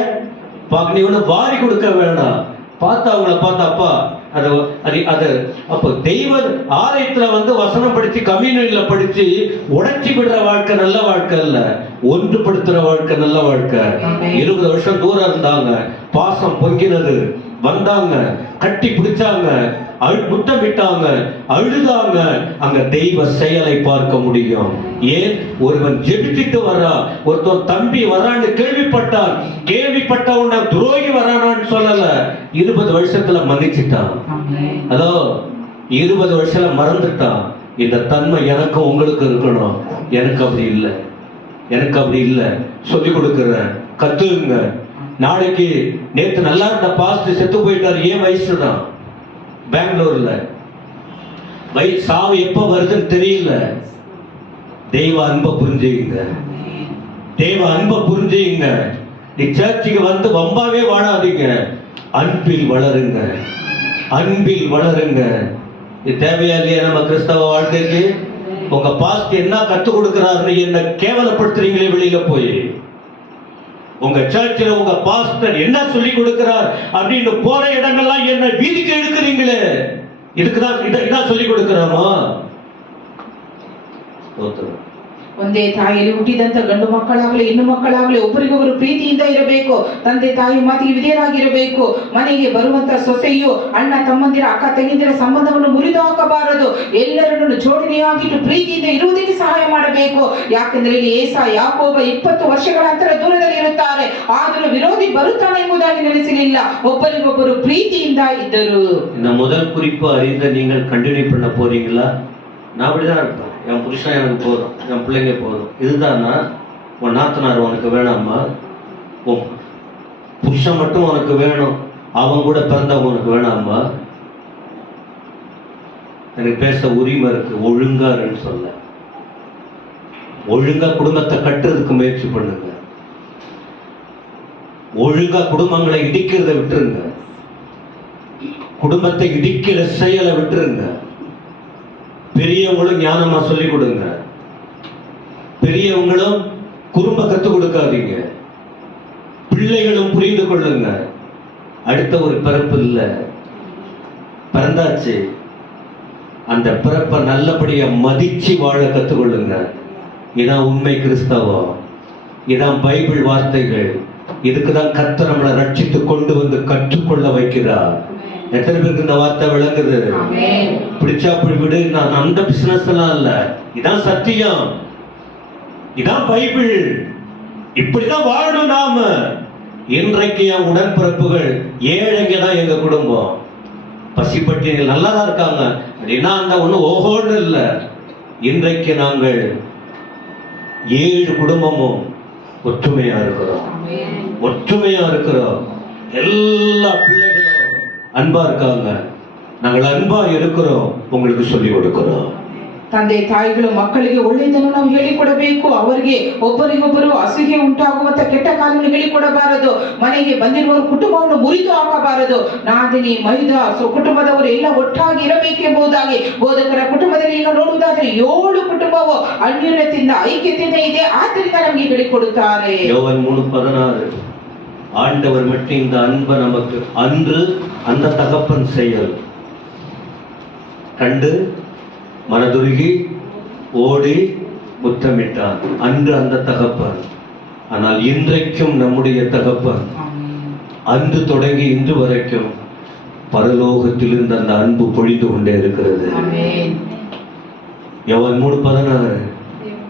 பார்க்கணும். வாரி கொடுக்க வேண்டாம். பார்த்தா அவங்கள பார்த்தா அப்பா அது அப்போ தெய்வ ஆலயத்துல வந்து வசனம் படிச்சு, கம்யூனியன்ல படிச்சு உடைச்சி விடுற வாழ்க்கை நல்ல வாழ்க்கை இல்ல, ஒன்றுபடுத்துற வாழ்க்கை நல்ல வாழ்க்கை. 20 வருஷம் தூரம் இருந்தாங்க, பாசம் பொங்கினது, வந்தாங்க, கட்டி பிடிச்சாங்க, முத்தமிட்டாங்க, அழுதாங்க. அங்க தெய்வ செயலை பார்க்க முடியும். ஏன்? ஒருவன் ஜெபிச்சுட்டு வரா, ஒருத்தன் தம்பி வரான்னு கேள்விப்பட்டான், கேள்விப்பட்ட உடனே துரோகி வரானான்னு சொல்லல, 20 வருஷத்துல மன்னிச்சுட்டான். அதோ 20 வருஷத்துல மறந்துட்டான். இந்த தன்மை எனக்கும் உங்களுக்கு இருக்கணும். எனக்கு அப்படி இல்லை, எனக்கு அப்படி இல்லை. சொல்லி கொடுக்கிறேன், கத்துங்க. நாளைக்கு நேத்து நல்லா இருந்த பாஸ்ட் செத்து போயிட்டாரு, ஏன் வயசு தான் பெங்களூர்ல. சாவு எப்ப வருதுன்னு தெரியல. தெய்வ அன்பை புரிஞ்சுங்க, தெய்வ அன்பை புரிஞ்சுங்க. நீ சர்ச்சுக்கு வந்து வம்பாவே வாழாதீங்க, அன்பில் வளருங்க, அன்பில் வளருங்க. இது தேவையா இல்லையா நம்ம கிறிஸ்தவ வாழ்க்கைக்கு? உங்க பாஸ்ட் என்ன கத்து கொடுக்கிறாருன்னு என்ன கேவலப்படுத்துறீங்களே வெளியில போய். உங்க சர்ச்சில் உங்க பாஸ்டர் என்ன சொல்லி கொடுக்கிறார் அப்படின்னு போற இடங்கள்லாம் என்ன வீதிக்கு எடுக்கிறீங்களே, இதுக்குதான் இதான் சொல்லி கொடுக்கிறோமா? ಒಂದೇ ತಾಯಿಯಲ್ಲಿ ಹುಟ್ಟಿದಂತ ಗಂಡು ಮಕ್ಕಳಾಗಲಿ ಹೆಣ್ಣು ಮಕ್ಕಳಾಗಲಿ ಒಬ್ಬರಿಗೊಬ್ಬರು ಪ್ರೀತಿಯಿಂದ ಇರಬೇಕು. ತಂದೆ ತಾಯಿ ಮಾತಿಗೆ ವಿಧೇಯರಾಗಿರಬೇಕು. ಮನೆಗೆ ಬರುವಂತ ಸೊಸೆಯು ಅಣ್ಣ ತಮ್ಮಂದಿರ ಅಕ್ಕ ತಂಗಿಂದಿರ ಸಂಬಂಧವನ್ನು ಮುರಿದು ಹಾಕಬಾರದು. ಎಲ್ಲರನ್ನು ಜೋಡಣೆಯಾಗಿಟ್ಟು ಪ್ರೀತಿಯಿಂದ ಇರುವುದಕ್ಕೆ ಸಹಾಯ ಮಾಡಬೇಕು. ಯಾಕೆಂದ್ರೆ ಇಲ್ಲಿ ಏಸಾ ಯಾಕೋಬ 20 ವರ್ಷಗಳ ನಂತರ ದೂರದಲ್ಲಿ ಇರುತ್ತಾರೆ, ಆದರೂ ವಿರೋಧಿ ಬರುತ್ತಾನೆ ಎಂಬುದಾಗಿ ನೆನೆಸಲಿಲ್ಲ. ಒಬ್ಬರಿಗೊಬ್ಬರು ಪ್ರೀತಿಯಿಂದ ಇದ್ದರು. இந்த முதல் குறிப்பு அறிந்த நீங்கள் கண்டினியூ பண்ண போறீங்களா? நான் அப்படிதான் இருப்பேன். என் புருஷன் எனக்கு போதும், என் பிள்ளைங்க போதும். இதுதானா உன் நாத்தனார் உனக்கு வேணாமா? உன் புருஷன் மட்டும் உனக்கு வேணும், அவன் கூட பிறந்தவங்க உனக்கு வேணாமா? எனக்கு பேச உரிமை இருக்கு. ஒழுங்கா சொல்ல, ஒழுங்கா குடும்பத்தை கட்டுறதுக்கு முயற்சி பண்ணுங்க. ஒழுங்கா குடும்பங்களை இடிக்கிறத விட்டுருங்க. குடும்பத்தை இடிக்கிற செயலை விட்டுருங்க. பெரியவங்களும் ஞானமா சொல்லிக் கொடுங்க. பெரியவங்களும் குறும்ப கத்துக் கொடுக்காதீங்க. பிள்ளைகளும் புரிந்து கொள்ளுங்க. அடுத்த ஒரு பிறப்பு இல்லை, பிறந்தாச்சு. அந்த பிறப்பை நல்லபடியா மதிச்சு வாழ கத்துக்கொள்ளுங்க. இதான் உண்மை கிறிஸ்தவம். இதான் பைபிள் வார்த்தைகள். இதுக்குதான் கர்த்தர் நம்மளை ரட்சித்து கொண்டு வந்து கற்றுக்கொள்ள வைக்கிறார். எத்தனை பேருக்கு இந்த வார்த்தை விளங்குது? பிடிச்சா அப்படி விடு, நான் அந்த பிசினஸ் எல்லாம் இல்ல. இதான் சத்தியம், இதான் பைபிள். இப்படிதான் வாழணும் நாம. இன்றைக்கு என் உடன்பிறப்புகள் ஏழைங்க தான் எங்க குடும்பம். பசிப்பட்டியல் நல்லா தான் இருக்காங்க அப்படின்னா அந்த ஒண்ணு ஓஹோன்னு இல்லை. இன்றைக்கு நாங்கள் 7 குடும்பமும் ஒற்றுமையா இருக்கிறோம். ஒற்றுமையா இருக்கிறோம். எல்லா பிள்ளைகளும் அன்பா இருக்காங்க. நாங்கள் அன்பா இருக்கிறோம், உங்களுக்கு சொல்லி கொடுக்கிறோம். ತಂದೆ ತಾಯಿಗಳು ಮಕ್ಕಳಿಗೆ ಒಳ್ಳೆಯದನ್ನು ನಾವು ಹೇಳಿಕೊಡಬೇಕು. ಅವರಿಗೆ ಒಬ್ಬರಿಗೊಬ್ಬರು ಅಸೂಯೆ ಉಂಟಾಗುವಂತ ಕೆಟ್ಟ ಕಾಲನ್ನು ಹೇಳಿಕೊಡಬಾರದು. ಮನೆಗೆ ಬಂದಿರುವವರು ಕುಟುಂಬವನ್ನು ಮುರಿದು ಹಾಕಬಾರದು. ನಾದಿನಿ ಮೈದ ಕುಟುಂಬದವರು ಎಲ್ಲ ಒಟ್ಟಾಗಿ ಇರಬೇಕೆಂಬುದಾಗಿ ಬೋಧಕರ ಕುಟುಂಬದಲ್ಲಿ ಈಗ ನೋಡುವುದಾದ್ರೆ 7 ಕುಟುಂಬವು ಅನ್ಯೋನ್ಯತೆಯಿಂದ ಐಕ್ಯತೆಯಿಂದ ಇದೆ. ಆದ್ದರಿಂದ ನಮಗೆ ಹೇಳಿಕೊಡುತ್ತಾರೆ. யோவான் 3:16 ஆண்டவர் மட்டும் இந்த அன்பை நமக்கு அன்று அந்த தகப்பன் செயல் கண்டு மனதுருகி ஓடி முத்தமிட்டான். அன்று அந்த தகப்பன். ஆனால் இன்றைக்கும் நம்முடைய தகப்பன் அன்று தொடங்கி இன்று வரைக்கும் பரலோகத்திலிருந்து அந்த அன்பு பொழிந்து கொண்டே இருக்கிறது. யோவான் 3:16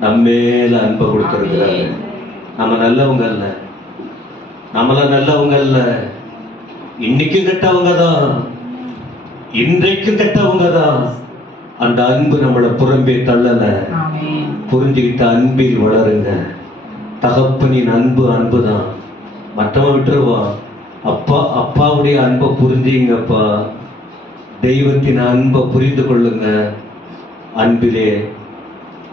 நம்ம மேல அன்பை கொடுத்திருக்கிறாரு. நம்ம நல்லவங்க அல்ல, நம்மள நல்லவங்க அல்ல. இன்னைக்கும் கெட்டவங்க தான், இன்றைக்கும் கெட்டவங்க தான். அந்த அன்பு நம்மளை புறம்பே தள்ளல. புரிஞ்சுக்கிட்ட அன்பில் வளருங்க. தகப்பனின் அன்பு அன்புதான். மற்றவன் விட்டுருவான். அப்பாவுடைய அன்பை புரிஞ்சுங்கப்பா. தெய்வத்தின் அன்பை புரிந்து கொள்ளுங்க. ಅನ್ಬಿಲೆ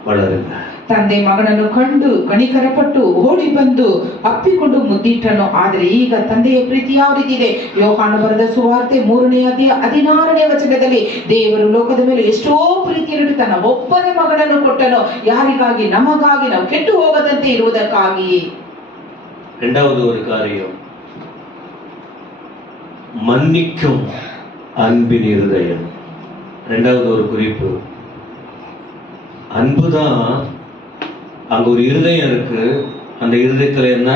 ಬಳರುಗ. ತಂದೆ ಮಗನನ್ನು ಕಂಡು ಕಣಿಕರಪಟ್ಟು ಓಡಿ ಬಂದು ಅಪ್ಪಿಕೊಂಡು ಮುದ್ದಿಟ್ಟನು. ಆದರೆ ಈಗ ತಂದೆಯ ಪ್ರೀತಿ ಯಾವ ರೀತಿ ಇದೆ? ಯೋಹಾನ ಬರೆದ ಸುವಾರ್ತೆ 3ನೇ ಅಧ್ಯಾಯ 16ನೇ ವಚನದಲ್ಲಿ ದೇವರು ಲೋಕದ ಮೇಲೆ ಎಷ್ಟೋ ಪ್ರೀತಿಯನ್ನು ತನ್ನ ಒಬ್ಬನೇ ಮಗನನ್ನು ಕೊಟ್ಟನು. ಯಾರಿಗಾಗಿ? ನಮಗಾಗಿ, ನಾವು ಕೆಟ್ಟು ಹೋಗದಂತೆ ಇರುವುದಕ್ಕಾಗಿ. இரண்டாவது ஒரு காரியம், மன்னிக்கும் அன்பின் இருதயம். இரண்டாவது ஒரு குறிப்பு, அன்புதான். அங்க ஒரு இருதயம் இருக்கு. அந்த இருதயத்துல என்ன?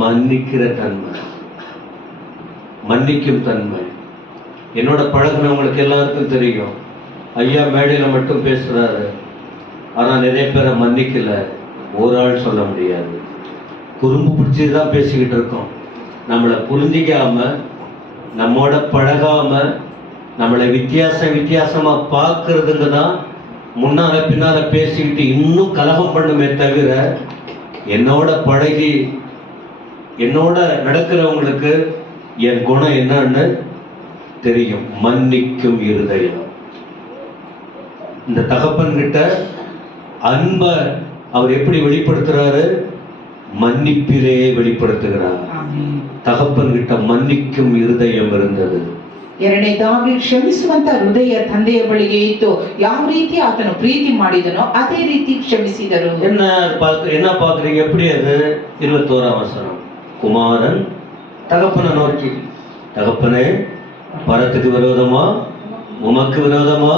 மன்னிக்கிற தன்மை, மன்னிக்கும் தன்மை. என்னோட பழகினவங்களுக்கு எல்லாருக்கும் தெரியும். ஐயா மேடையில மட்டும் பேசுறாரு, ஆனா நிறைய பேரை மன்னிக்கல. ஒரு ஆள் சொல்ல முடியாது. குறும்பு பிடிச்சிதான் பேசிக்கிட்டு இருக்கோம். நம்மளை புரிஞ்சிக்காம, நம்மோட பழகாம, நம்மளை வித்தியாசமா பார்க்கறதுங்க தான் முன்னால பின்னால பேசிக்கிட்டு இன்னும் கலகம் பண்ணுமே தவிர, என்னோட பழகி என்னோட நடக்கிறவங்களுக்கு என் குணம் என்னன்னு தெரியும். மன்னிக்கும் இருதயம். இந்த தகப்பன் கிட்ட அன்ப அவர் எப்படி வெளிப்படுத்துறாரு? மன்னிப்பிலே வெளிப்படுத்துகிறார். தகப்பன் கிட்ட மன்னிக்கும் இருதயம் இருந்தது. ಎರಡನೇದಾಗಿ ಕ್ಷಮಿಸುವಂತ ಹೃದಯ ತಂದೆಯ ಬಳಿಗೆ ಇತ್ತು. ಯಾವ ರೀತಿ ಆತನು ಪ್ರೀತಿ ಮಾಡಿದನೋ ಅದೇ ರೀತಿ ಕ್ಷಮಿಸಿದರು. என்ன பாக்குறீங்க? எப்படி அது? 21ஆம் வசனம். குமாரன் தகப்பனை நோக்கி, தகப்பனே, பரத்துக்கு விரோதமா, உமக்கு விரோதமா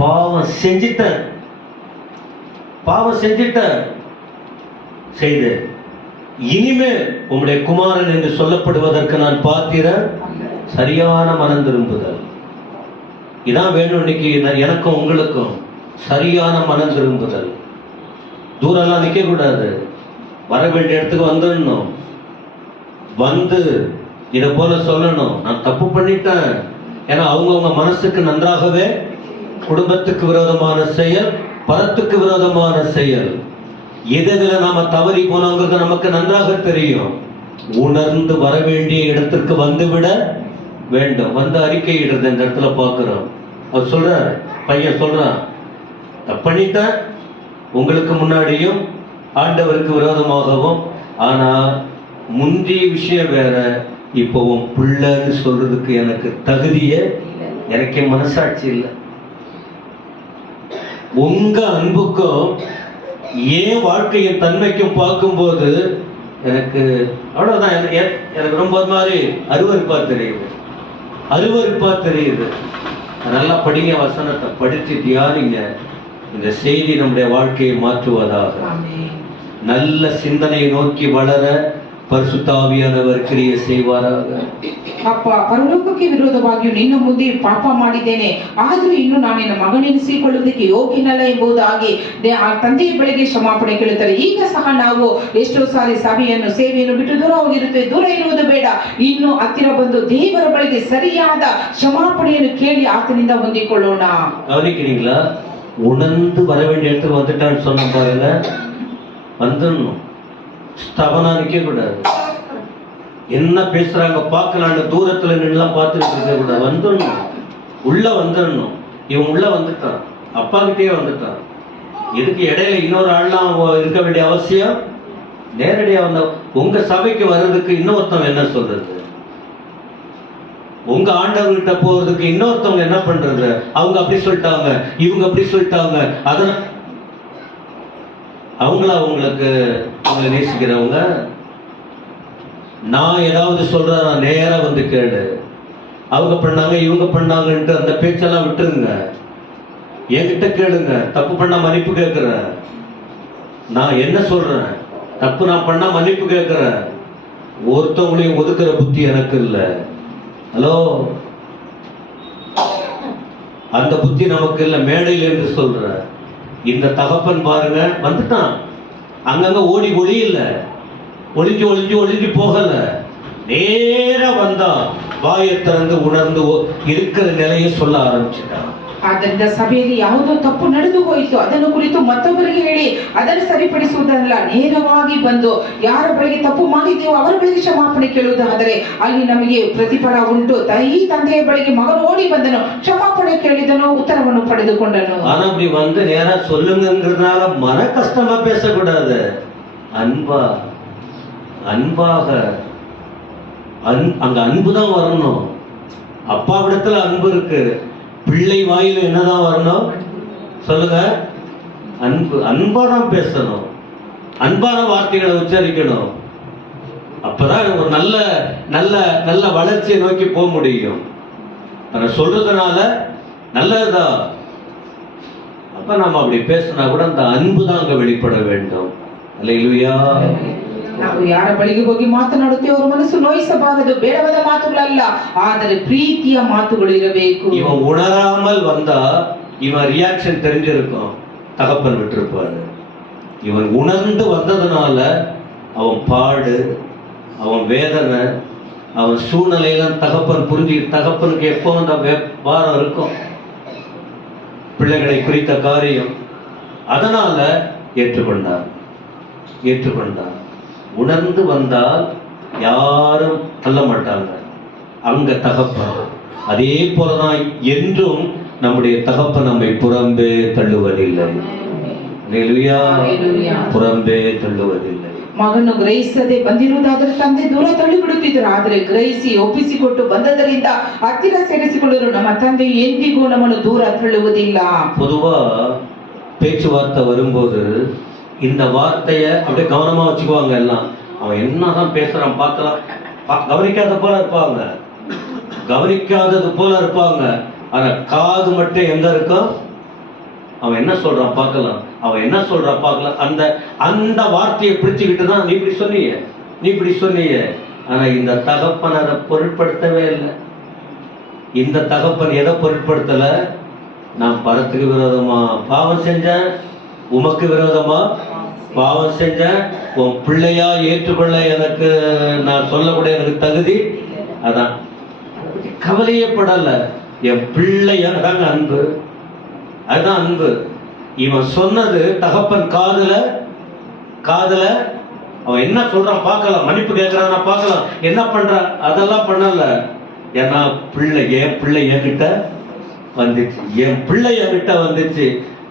பாவம் செஞ்சிட்டேன், செய்து இனிமேல் உம்முடைய குமாரன் என்று சொல்லப்படுவதற்கு நான் பாத்திரன். சரியான மனம் திரும்புதல் இதான் வேணும் இன்னைக்கு எனக்கும் உங்களுக்கும். சரியான மனம் திரும்புதல். தூரம்லாம் நிக்க கூடாது. வர வேண்டிய இடத்துக்கு வந்துடணும். வந்து இதை போல சொல்லணும், நான் தப்பு பண்ணிட்டேன். ஏன்னா அவங்கவுங்க மனசுக்கு நன்றாகவே குடும்பத்துக்கு விரோதமான செயல், பரத்துக்கு விரோதமான செயல், எதுல நாம தவறி போனோங்கிறது நமக்கு நன்றாக தெரியும். உணர்ந்து வர வேண்டிய இடத்திற்கு வந்துவிட வேண்டும். வந்து அறிக்கையிடுறது இந்த இடத்துல பார்க்கிறோம். அவர் சொல்றார், பையன் சொல்றான், பண்ணிட்டேன் உங்களுக்கு முன்னாடியும் ஆண்டவருக்கு விரோதமாகவும். ஆனா முந்தைய விஷயம் வேற, இப்போ உன் பிள்ளைன்னு சொல்றதுக்கு எனக்கு தகுதியே, எனக்கே மனசாட்சி இல்லை. உங்க அன்புக்கும் ஏன் வாழ்க்கையின் தன்மைக்கும் பார்க்கும்போது எனக்கு அவ்வளவுதான். எனக்கு ரொம்ப மாதிரி அருவருப்பா தெரியுது, அருவருப்பா தெரியுது. நல்லா படிங்க, வசனத்தை படிச்சு தியானிங்க. இந்த செய்தி நம்முடைய வாழ்க்கையை மாற்றுவதாக. நல்ல சிந்தனையை நோக்கி வளர ಪರಿಶುದ್ಧ ಆವಿಯಾನವರು ಕ್ರಿಯೆ செய்வாராக. ಅಪ್ಪ, ಪರಲೋಕಕ್ಕೆ ವಿರೋಧವಾಗಿಯೂ ನಿನ್ನ ಮುಂದೆ ಪಾಪ ಮಾಡಿದ್ದೇನೆ, ಆದರೂ ಇನ್ನು ನಾನು ನಿನ್ನ ಮಗನೆನಿಸಿಕೊಳ್ಳುವುದಕ್ಕೆ ಯೋಗ್ಯನಲ್ಲ ಎಂಬುದಾಗಿ ಆ ತಂದೆಯ ಬಳಿಗೆ ಕ್ಷಮಾಪಣೆ ಕೇಳುತ್ತಾರೆ. ಈಗ ಸಹ ನಾವು ಎಷ್ಟೋ ಸಾರಿ ಸಭೆಯನ್ನು ಸೇವೆಯನ್ನು ಬಿಟ್ಟು ದೂರ ಹೋಗಿರುತ್ತೇವೆ. ದೂರ ಇರುವುದು ಬೇಡ, ಇನ್ನು ಹತ್ತಿರ ಬಂದು ದೇವರ ಬಳಿಗೆ ಸರಿಯಾದ ಕ್ಷಮಾಪಣೆಯನ್ನು ಕೇಳಿ ಆತನಿಂದ ಹೊಂದಿಕೊಳ್ಳೋಣ. கவனிக்கிறீங்களா? உணர்ந்து வர வேண்டிய இடத்துக்கு வந்துட்டான்னு சொன்ன பாருங்க, வந்துடணும். ஸ்தபனா நிக்க கூடாது. என்ன பேசுறாங்க பார்க்கலான்னு தூரத்துல நின்றுலாம் பார்த்துட்டு இருக்க கூடாது. வந்துடணும், உள்ள வந்துடணும். இவன் உள்ள வந்துட்டான், அப்பா கிட்டே வந்துட்டான். இதுக்கு இடையில இன்னொரு ஆள்லாம் இருக்க வேண்டிய அவசியம்? நேரடியா வந்த உங்க சபைக்கு வர்றதுக்கு இன்னொருத்தவங்க என்ன சொல்றது? உங்க ஆண்டவர்கிட்ட போறதுக்கு இன்னொருத்தவங்க என்ன பண்றது? அவங்க அப்படி சொல்லிட்டாங்க, இவங்க அப்படி சொல்லிட்டாங்க. அதனால அவங்களா உங்களுக்கு அவங்களை நேசிக்கிறவங்க? நான் ஏதாவது சொல்றேன், நான் நேரா வந்து கேளு. அவங்க பண்ணாங்க, இவங்க பண்ணாங்கன்ட்டு அந்த பேச்செல்லாம் விட்டுருங்க. என்கிட்ட கேளுங்க. தப்பு பண்ணா மன்னிப்பு கேட்கிறேன். நான் என்ன சொல்றேன்? தப்பு நான் பண்ணா மன்னிப்பு கேட்கிறேன். ஒருத்தவங்களையும் ஒதுக்குற புத்தி எனக்கு இல்லை. ஹலோ, அந்த புத்தி நமக்கு இல்லை. மேடையில் என்று சொல்ற இந்த தகப்பன் பாருங்க, வந்துட்டான். அங்கங்க ஓடி ஒளியில, ஒளிஞ்சு ஒளிஞ்சு ஒளிஞ்சு போகல. நேர வந்தா வாயை திறந்து உணர்ந்து இருக்கிற நிலையை சொல்ல ஆரம்பிச்சுட்டான். ಆದ್ದರಿಂದ ಸಭೆಯಲ್ಲಿ ಯಾವುದೋ ತಪ್ಪು ನಡೆದು ಹೋಯಿತು, ಅದನ್ನು ಕುರಿತು ಮತ್ತೊಬ್ಬರಿಗೆ ಹೇಳಿ ಅದನ್ನು ಸರಿಪಡಿಸುವುದಲ್ಲ, ನೇರವಾಗಿ ಬಂದು ಯಾರ ಬಳಿಗೆ ತಪ್ಪು ಮಾಡಿದ್ದೇವೋ ಅವರ ಬಳಿಗೆ ಕ್ಷಮಾಪಣೆ ಕೇಳುವುದಾದರೆ ಅಲ್ಲಿ ನಮಗೆ ಪ್ರತಿಫಲ ಉಂಟು. ಈ ತಂದೆಯ ಬಳಿಗೆ ಮಗನು ಓಡಿ ಬಂದನು, ಕ್ಷಮಾಪಣೆ ಕೇಳಿದನು, ಉತ್ತರವನ್ನು ಪಡೆದುಕೊಂಡನು. ஆனா அப்படி வந்து நேரா சொல்லுங்கிறதுனால மன கஷ்டமா பேசக்கூடாது. அன்பா, அன்பாக அங்க அன்புதான் வரணும். அப்பாவிடத்துல அன்பு இருக்கு. பிள்ளை வாயில என்னதான் வரணும் சொல்லுங்க? அன்பு. அன்பா தான் பேசணும், அன்பான வார்த்தைகளை உச்சரிக்கணும். அப்பதான் ஒரு நல்ல நல்ல நல்ல வளர்ச்சியை நோக்கி போக முடியும். சொல்றதுனால நல்லதுதான். அப்ப நாம அப்படி பேசினா கூட அந்த அன்பு தான் அங்க வெளிப்பட வேண்டும். அல்லேலூயா. ನಾವು ಯಾರ ಬಳಿಗೆ ಹೋಗಿ ಮಾತನಾಡುತ್ತೇವೆ ಅವರ ಮನಸ್ಸು ನೋಯಿಸಬಾರದು. ಬೇಡವಾದ ಮಾತುಗಳಲ್ಲ, ಆದರೆ ಪ್ರೀತಿಯ ಮಾತುಗಳು ಇರಬೇಕು. இவன் உணராமல் வந்தா இவன் ரியாக்ஷன் தெரிஞ்சிருக்கும், தகப்பன் விட்டுருப்பாரு. இவன் உணர்ந்து வந்ததுனால அவன் பாடு, அவன் வேதனை, அவன் சூழ்நிலையெல்லாம் தகப்பன் புரிஞ்சு, தகப்பனுக்கு எப்போ அந்த பாரம் இருக்கும் பிள்ளைகளை குறித்த காரியம். அதனால ஏற்றுக்கொண்டார், ஏற்றுக்கொண்டார். உணர்ந்து வந்தால் யாரும் தள்ள மாட்டாங்க. அங்க தகப்பன். அதே போலதான் என்றும் நம்முடைய தகப்பன் நம்மை புறம்பே தள்ளுவதில்லை. புறம்பே தள்ளுவதில்லை. ಮಗನು ಗ್ರಹಿಸದೆ ಬಂದಿರುವುದಾದರೆ ತಂದೆ ದೂರ ತಳ್ಳಿಬಿಡುತ್ತಿದ್ದರು. ಆದರೆ ಗ್ರಹಿಸಿ ಒಪ್ಪಿಸಿಕೊಟ್ಟು ಬಂದದರಿಂದ ಹತ್ತಿರ ಸೇರಿಸಿಕೊಳ್ಳಲು ನಮ್ಮ ತಂದೆ ಎಂದಿಗೂ ನಮ್ಮನ್ನು ದೂರ ತಳ್ಳುವುದಿಲ್ಲ. பொதுவா பேச்சுவார்த்தை வரும்போது இந்த வார்த்தைய அப்படியே கவனமா வச்சுக்குவாங்க எல்லாம். அவன் என்னதான் பேசுறான் பார்க்கலாம். கவனிக்காத போல இருப்பாங்க, கவனிக்காதது போல இருப்பாங்க. ஆனா காது மட்டும் எங்க இருக்கும்? அவன் என்ன சொல்றான் பார்க்கலாம், அவன் என்ன சொல்றான் பார்க்கலாம். அந்த அந்த வார்த்தையை பிடிச்சுக்கிட்டு தான் நீ இப்படி சொன்னீங்க, நீ இப்படி சொன்னீங்க. ஆனா இந்த தகப்பன் அதை பொருட்படுத்தவே இல்லை. இந்த தகப்பன் எதை பொருட்படுத்தல? நான் பரத்துக்கு விரோதமா பாவம் செஞ்சேன், உமக்கு விரோதமா பாவம் செஞ்சேன், உன் பிள்ளையா ஏற்றுக்கொள்ள எனக்கு நான் சொல்லக்கூடிய எனக்கு தகுதி. அதான் கவலையே படல. என் பிள்ளையா தாங்க அன்பு, அதுதான் அன்பு. இவன் சொன்னது தகப்பன் காதுல காதுல அவன் என்ன சொல்றான் பார்க்கலாம், மன்னிப்பு கேட்கிறான் பார்க்கலாம், என்ன பண்றான் அதெல்லாம் பண்ணல. ஏன்னா பிள்ளை, என் பிள்ளை என்கிட்ட வந்துச்சு, என் பிள்ளை என்கிட்ட வந்துச்சு.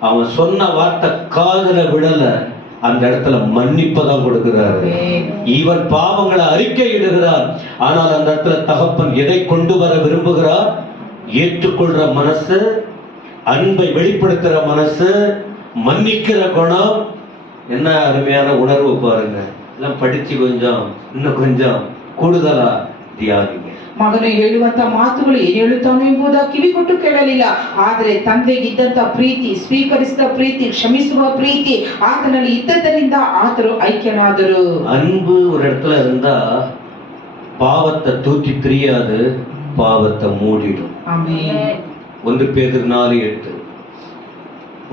அவன் சொன்ன வார்த்தை காதுல விடல. அந்த இடத்துல மன்னிப்பதான் கொடுக்கிறாரு. இவன் பாவங்களை அறிக்கையிடுகிறார். ஆனால் அந்த இடத்துல தகப்பன் எதை கொண்டு வர விரும்புகிறார்? ஏற்றுக்கொள்ற மனசு, அன்பை வெளிப்படுத்துற மனசு, மன்னிக்கிற குணம். என்ன அருமையான உணர்வு பாருங்க. எல்லாம் படிச்சு கொஞ்சம் இன்னும் கொஞ்சம் ಕೂಡುದಲ್ಲ ಧ್ಯಾನಿಗೆ. ಮಗನು ಹೇಳುವಂತ ಮಾತುಗಳು ಏನು ಹೇಳುತ್ತಾನೋ ಎಂಬುದ ಕಿವಿ ಕೊಟ್ಟು ಕೇಳಲಿಲ್ಲ. ಆದರೆ ತಂದೆಗಿದ್ದಂತ ಪ್ರೀತಿ, ಸ್ವೀಕರಿಸಿದ ಪ್ರೀತಿ, ಕ್ಷಮಿಸುವ ಪ್ರೀತಿ ಆತನಲ್ಲಿ ಇದ್ದದರಿಂದ ಆತರು ಐಕ್ಯನಾದರು. அன்பு ஒரு இடத்துல இருந்தா பாவத்தை தூக்கி தெரியாது, பாவத்தை மூடிடும். ஆமென். 1 பேதுரு 4:8.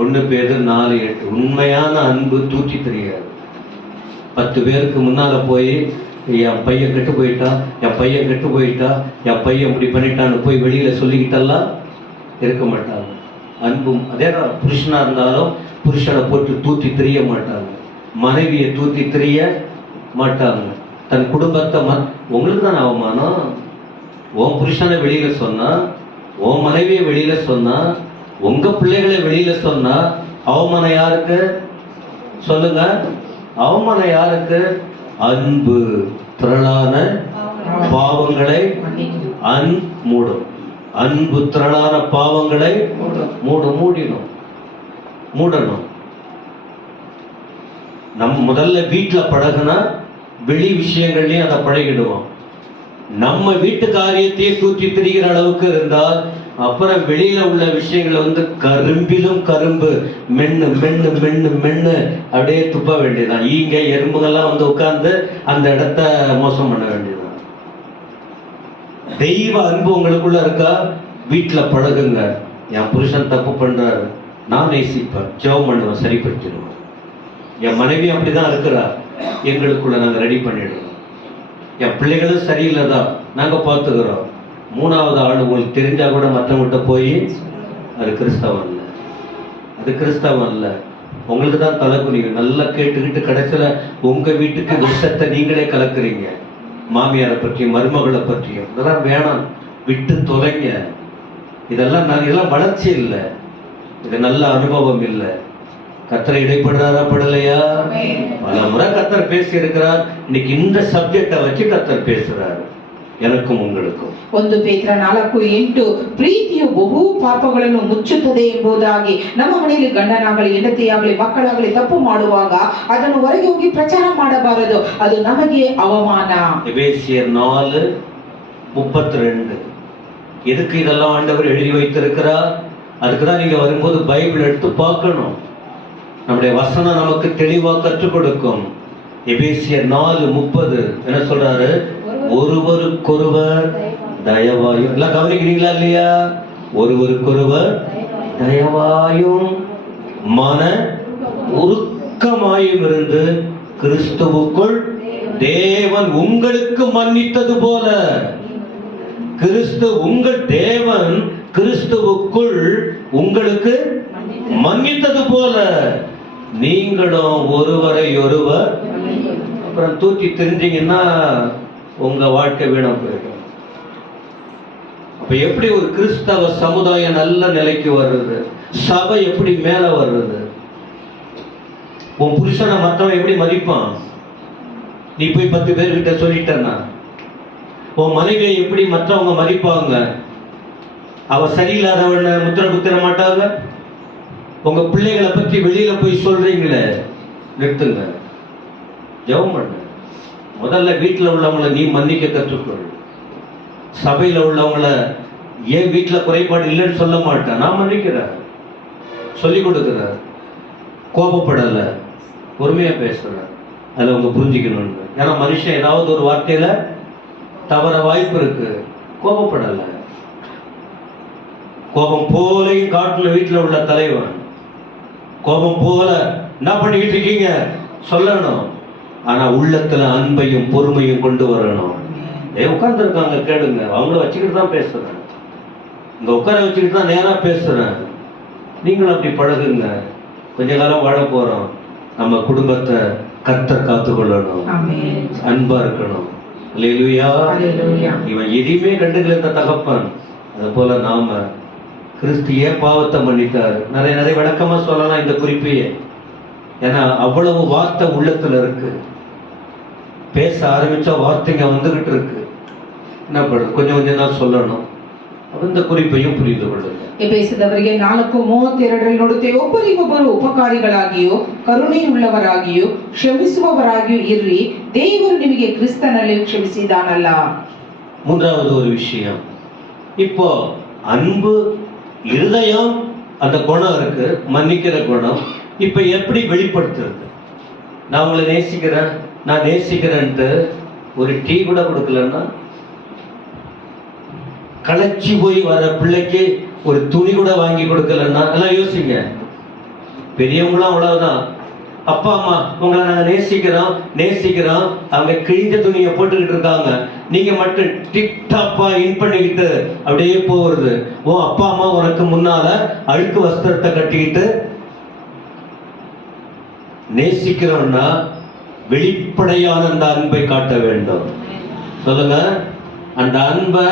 1 பேதுரு 4:8. உண்மையான அன்பு தூக்கி தெரியாது. 10 பேருக்கு முன்னால போய் என் பையன் கெட்டு போயிட்டா, என் பையன் கெட்டு போயிட்டா, என் பையன் இப்படி பண்ணிட்டான்னு போய் வெளியில சொல்லிக்கிட்டெல்லாம் இருக்க மாட்டாங்க. அன்பும் அதே தான். புருஷனா இருந்தாலும் புருஷனை போட்டு தூத்தி தெரிய மாட்டாங்க, மனைவியை தூத்தி தெரிய மாட்டாங்க, தன் குடும்பத்தை உங்களுக்கு தான் அவமானம். உன் புருஷனை வெளியில சொன்னா, உன் மனைவியை வெளியில சொன்னா, உங்க பிள்ளைகளை வெளியில சொன்னா அவமானம் யாருக்கு சொல்லுங்க? அவமானம் யாருக்கு? அன்பு திரளான பாவங்களை மூடும். அன்பு திரளான பாவங்களை மூடணும். நம் முதல்ல வீட்டுல பழகுனா வெளி விஷயங்கள்லயும் அதை பழகிடுவோம். நம்ம வீட்டு காரியத்தையே தூக்கி திரிகிற அளவுக்கு இருந்தால் அப்புறம் வெளியில உள்ள விஷயங்களை கரும்பிலும் கரும்பு மென்னு மென்னு மென்னு மென்னு அப்படியே துப்ப வேண்டியதுதான். ஈங்க எறும்புகள்லாம் உட்கார்ந்து அந்த இடத்த மோசம் பண்ண வேண்டியதுதான். தெய்வ அன்பு உங்களுக்குள்ள இருக்கா? வீட்டுல பழகுங்க. என் புருஷன் தப்பு பண்றாரு, நான் நேசிப்பேன், ஜெபம் பண்ணுவேன், சரிப்படுத்திடுவேன். என் மனைவி அப்படிதான் இருக்கிறா, எங்களுக்குள்ள நாங்க ரெடி பண்ணிடுவோம். என் பிள்ளைகளும் சரியில்லைதான், நாங்க பார்த்துக்கிறோம். 3வது ஆள் உங்களுக்கு தெரிஞ்சா கூட மற்றவங்கிட்ட போய் அது கிறிஸ்தவம் இல்லை, அது கிறிஸ்தவம் இல்லை. உங்களுக்கு தான் தலை குனியும். நல்லா கேட்டுக்கிட்டு கடைசியில உங்க வீட்டுக்கு விஷத்தை நீங்களே கலக்குறீங்க. மாமியாரை பற்றியும் மருமகளை பற்றியும். இதெல்லாம் வேணாம், விட்டு தொலைங்க. இதெல்லாம் வளர்ச்சி இல்லை, இது நல்ல அனுபவம் இல்லை. கர்த்தர் இடைப்படுறாரா படலையா? பல முறை கர்த்தர் பேசி இருக்கிறார். இன்னைக்கு இந்த சப்ஜெக்டை வச்சு கர்த்தர் பேசுறாரு எனக்கும் உங்களுக்கும். 1 ಪೇತ್ರ 4:8 ಪ್ರೀತಿಯು ಬಹು ಪಾಪಗಳನ್ನು ಮುಚ್ಚುತ್ತದೆ ಎಂಬುದಾಗಿ. ನಮ್ಮ ಮನೆಯಲ್ಲಿ ಗಂಡನಾಗಲಿ ಹೆಂಡತಿಯಾಗಲಿ ಮಕ್ಕಳಾಗಲಿ ತಪ್ಪು ಮಾಡುವಾಗ ಅದನ್ನು ಹೊರಗೆ ಹೋಗಿ ಪ್ರಚಾರ ಮಾಡಬಾರದು, ಅದು ನಮಗೆ ಅವಮಾನ. எபேசியர் 4:32. எதுக்கு இதெல்லாம் ஆண்டவர் எழுதி வைத்திருக்கிறார்? அதுக்குதான் நீங்க வரும்போது பைபிள் எடுத்து பார்க்கணும். நம்முடைய வசனம் நமக்கு தெளிவா கற்றுக் கொடுக்கும். எபேசியர் 4:30 என்ன சொல்றாரு? ஒருவருக்கொருவர் தயவாயும். எல்லாம் கவனிக்கிறீங்களா இல்லையா? ஒருவருக்கொருவர் தயவாயும் மன உருக்கமாயும் இருந்து கிறிஸ்துவுக்குள் தேவன் உங்களுக்கு மன்னித்தது போல, தேவன் கிறிஸ்துவுக்குள் உங்களுக்கு மன்னித்தது போல நீங்களும் ஒருவரை ஒருவர். அப்புறம் தூக்கி தெரிஞ்சீங்கன்னா உங்க வாழ்க்கை வீணம் போயிடும். அப்ப எப்படி ஒரு கிறிஸ்தவ சமுதாயம் நல்ல நிலைக்கு வர்றது? சபை எப்படி மேல வர்றது? உன் புருஷனை மத்தவன் எப்படி மதிப்பான்? நீ போய் 10 பேர்கிட்ட சொல்லிட்டன்னா உன் மனைவியை எப்படி மற்றவங்க மதிப்பாங்க? அவ சரியில்லாதவன முத்திர குத்திர மாட்டாங்க. உங்க பிள்ளைகளை பத்தி வெளியில போய் சொல்றீங்களே, நிறுத்துங்க. ஜெபம் பண்ணு. முதல்ல வீட்டுல உள்ளவங்களை நீ மன்னிக்க கற்றுக்கொள். சபையில உள்ளவங்களை ஏன் வீட்டுல குறைபாடு இல்லைன்னு சொல்ல மாட்டேன், நான் மன்னிக்கிறேன், சொல்லிக் கொடுக்கிறேன். கோபப்படல, பொறுமையா பேசுறேன். அதுல அவங்க புரிஞ்சுக்கணும்னு. ஏன்னா மனுஷன் ஏதாவது ஒரு வார்த்தையில தவற வாய்ப்பு இருக்கு. கோபப்படல. கோபம் போலையும் காட்டுல வீட்டுல உள்ள தலைவன் கோபம் போல என்ன பண்ணிக்கிட்டு இருக்கீங்க சொல்லணும். ஆனா உள்ளத்துல அன்பையும் பொறுமையும் கொண்டு வரணும். உட்கார்ந்து இருக்காங்க, கேளுங்க. அவங்கள வச்சுக்கிட்டு தான் பேசுறேன், இங்க உட்கார வச்சுக்கிட்டு தான் நேரா பேசுறேன். நீங்களும் அப்படி பழகுங்க. கொஞ்ச காலம் வாழ போறோம். நம்ம குடும்பத்தை கர்த்தர் காத்துக்கொள்ளணும், அன்பா இருக்கணும். அல்லேலூயா. இவன் எதையுமே கண்டுக்கல இந்த தகப்பன். அது போல நாம கிறிஸ்து ஏன் பாவத்தை மன்னித்தார்? நிறைய விளக்கமா சொல்லலாம் இந்த குறிப்பையே. ஏன்னா அவ்வளவு வார்த்தை உள்ளத்துல இருக்கு. பேச ஆரம்பிச்சா வார்த்தைங்க வந்துகிட்டு இருக்கு. என்ன பண்ணுறது, கொஞ்சம் கொஞ்சம் தான் சொல்லணும். அந்த குறிப்பையும் புரிந்து கொள்ளுங்க. ಎಫೆಸದವರಿಗೆ 4:32 ನೋಡುತ್ತೇವೆ, ಒಬ್ಬರಿಗೊಬ್ಬರು ಉಪಕಾರಿಗಳಾಗಿಯೂ ಕರುಣೆಯುಳ್ಳವರಾಗಿಯೂ ಕ್ಷಮಿಸುವವರಾಗಿಯೂ ಇರ್ರಿ, ದೇವರು ನಿಮಗೆ ಕ್ರಿಸ್ತನಲ್ಲಿ ಕ್ಷಮಿಸಿದಾನಲ್ಲ. மூன்றாவது ஒரு விஷயம், இப்போ அன்பு இருதயம் அந்த குணம் இருக்கு, மன்னிக்கிற குணம். இப்ப எப்படி வெளிப்படுத்துறது? நான் உங்களை நேசிக்கிறேன், நான் நேசிக்கிறேன்ட்டு ஒரு டீ கூட கொடுக்கலன்னா, களைச்சி போய் வர பிள்ளைக்கு ஒரு துணி கூட வாங்கி கொடுக்கலன்னா எல்லாம் யோசிங்க. பெரியவங்களும் அவ்வளவுதான். அப்பா அம்மா உங்களை நாங்க நேசிக்கிறோம் நேசிக்கிறோம், அவங்க கிழிஞ்ச துணியை போட்டுக்கிட்டு இருக்காங்க, நீங்க மட்டும் டிப்டாப்பா இன் பண்ணிக்கிட்டு அப்படியே போறது. ஓ அப்பா அம்மா உனக்கு முன்னால அழுக்கு வஸ்திரத்தை கட்டிக்கிட்டு. நேசிக்கிறோம்னா வெளிப்படையான அந்த அன்பை காட்ட வேண்டும். சொல்லுங்க, அந்த அன்பை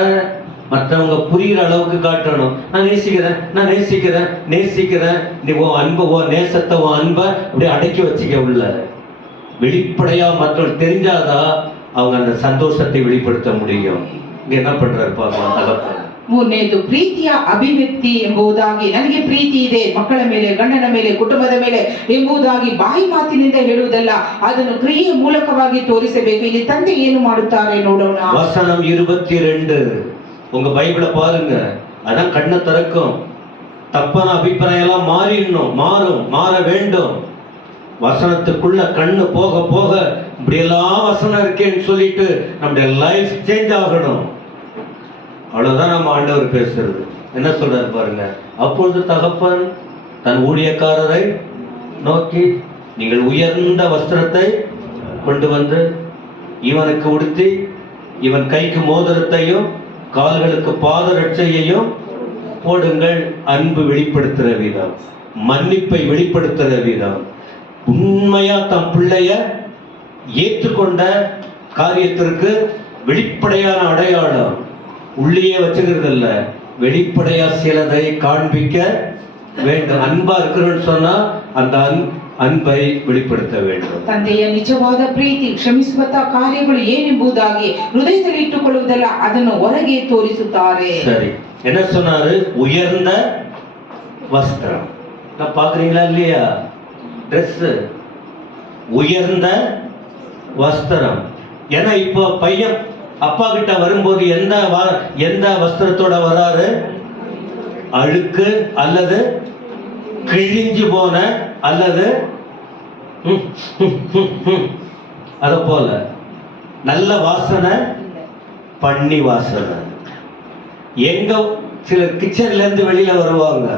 மற்றவங்க புரிகிற அளவுக்கு காட்டணும். நான் நேசிக்கிறேன், நான் நேசிக்கிறேன் நேசிக்கிறேன், நீ உன் அன்பை, உன் நேசத்தை, உன் அன்பை அப்படியே அடக்கி வச்சுக்க உள்ள. வெளிப்படையா மற்றவர்கள் தெரிஞ்சாதான் அவங்க அந்த சந்தோஷத்தை வெளிப்படுத்த முடியும். இங்க என்ன பண்றாரு பாருங்க. ಮೂರನೇದು ಪ್ರೀತಿಯ ಅಭಿವ್ಯಕ್ತಿ ಎಂಬುದಾಗಿ, ನನಗೆ ಪ್ರೀತಿ ಇದೆ ಮಕ್ಕಳ ಮೇಲೆ, ಗಂಡನ ಮೇಲೆ, ಕುಟುಂಬದ ಮೇಲೆ ಎಂಬುದಾಗಿ ಬಾಯಿ ಮಾತಿನಿಂದ ಹೇಳುವುದಲ್ಲ, ಅದನ್ನು ಕ್ರಿಯೆಯ ಮೂಲಕವಾಗಿ ತೋರಿಸಬೇಕು. ಇಲ್ಲಿ ತಂದೆ ಏನು ಮಾಡುತ್ತಾರೆ ನೋಡೋಣ. வசனம் 22 உங்க பைபிளை பாருங்க. அதான் கண்ணை திறக்கும். தப்பான அபிப்பிராயம் எல்லாம் மாற வேண்டும். வசனத்துக்குள்ள கண்ணு போக போக இப்படி எல்லாம் வசனம் இருக்கேன்னு சொல்லிட்டு நம்முடைய லைஃப் சேஞ்ச் ஆகணும். அவ்வளவுதான் நம்ம ஆண்டவர் பேசுறது. என்ன சொல்றாரு பாருங்க. அப்பொழுது தகப்பன் தன் ஊழியக்காரரை நோக்கி, நீங்கள் உயர்ந்த வஸ்திரத்தை கொண்டு வந்து இவனுக்கு உடுத்தி, இவன் கைக்கு மோதிரத்தையும் கால்களுக்கு பாதரட்சையையும் போடுங்கள். அன்பு வெளிப்படுத்துற விதம், மன்னிப்பை வெளிப்படுத்துற விதம், உண்மையா தம் பிள்ளைய ஏற்றுக்கொண்ட காரியத்திற்கு வெளிப்படையான அடையாளம். உள்ளே வச்சுக்கிறது இல்ல, வெளிப்படையா சிலதை காண்பிக்க வேண்டும். அன்பா இருக்கிறோன்னு சொன்னா அந்த அன்பை வெளிப்படுத்த வேண்டும். ತಂದೆಯ ನಿಜವಾದ ಪ್ರೀತಿ, ಕ್ಷಮಿಸುವಂತ ಕಾರ್ಯಗಳು ಏನೆಂಬುದಾಗಿ ಹೃದಯದಲ್ಲಿ ಇಟ್ಟುಕೊಳ್ಳುವುದಲ್ಲ, ಅದನ್ನು ಹೊರಗೆ ತೋರಿಸುತ್ತಾರೆ. சரி, என்ன சொன்னாரு? உயர்ந்த வஸ்திரம். நான் பாக்குறீங்களா இல்லையா? ட்ரெஸ், உயர்ந்த வஸ்திரம். ஏன்னா இப்போ பையன் அப்பா கிட்ட வரும்போது எந்த வஸ்திரத்தோட வராரு? அழுக்கு அல்லது கிழிஞ்சு போன அல்லது அத போல நல்ல வாசனை, பண்ணி வாசனை. எங்க சிலர் கிச்சன்ல இருந்து வெளியில வருவாங்க,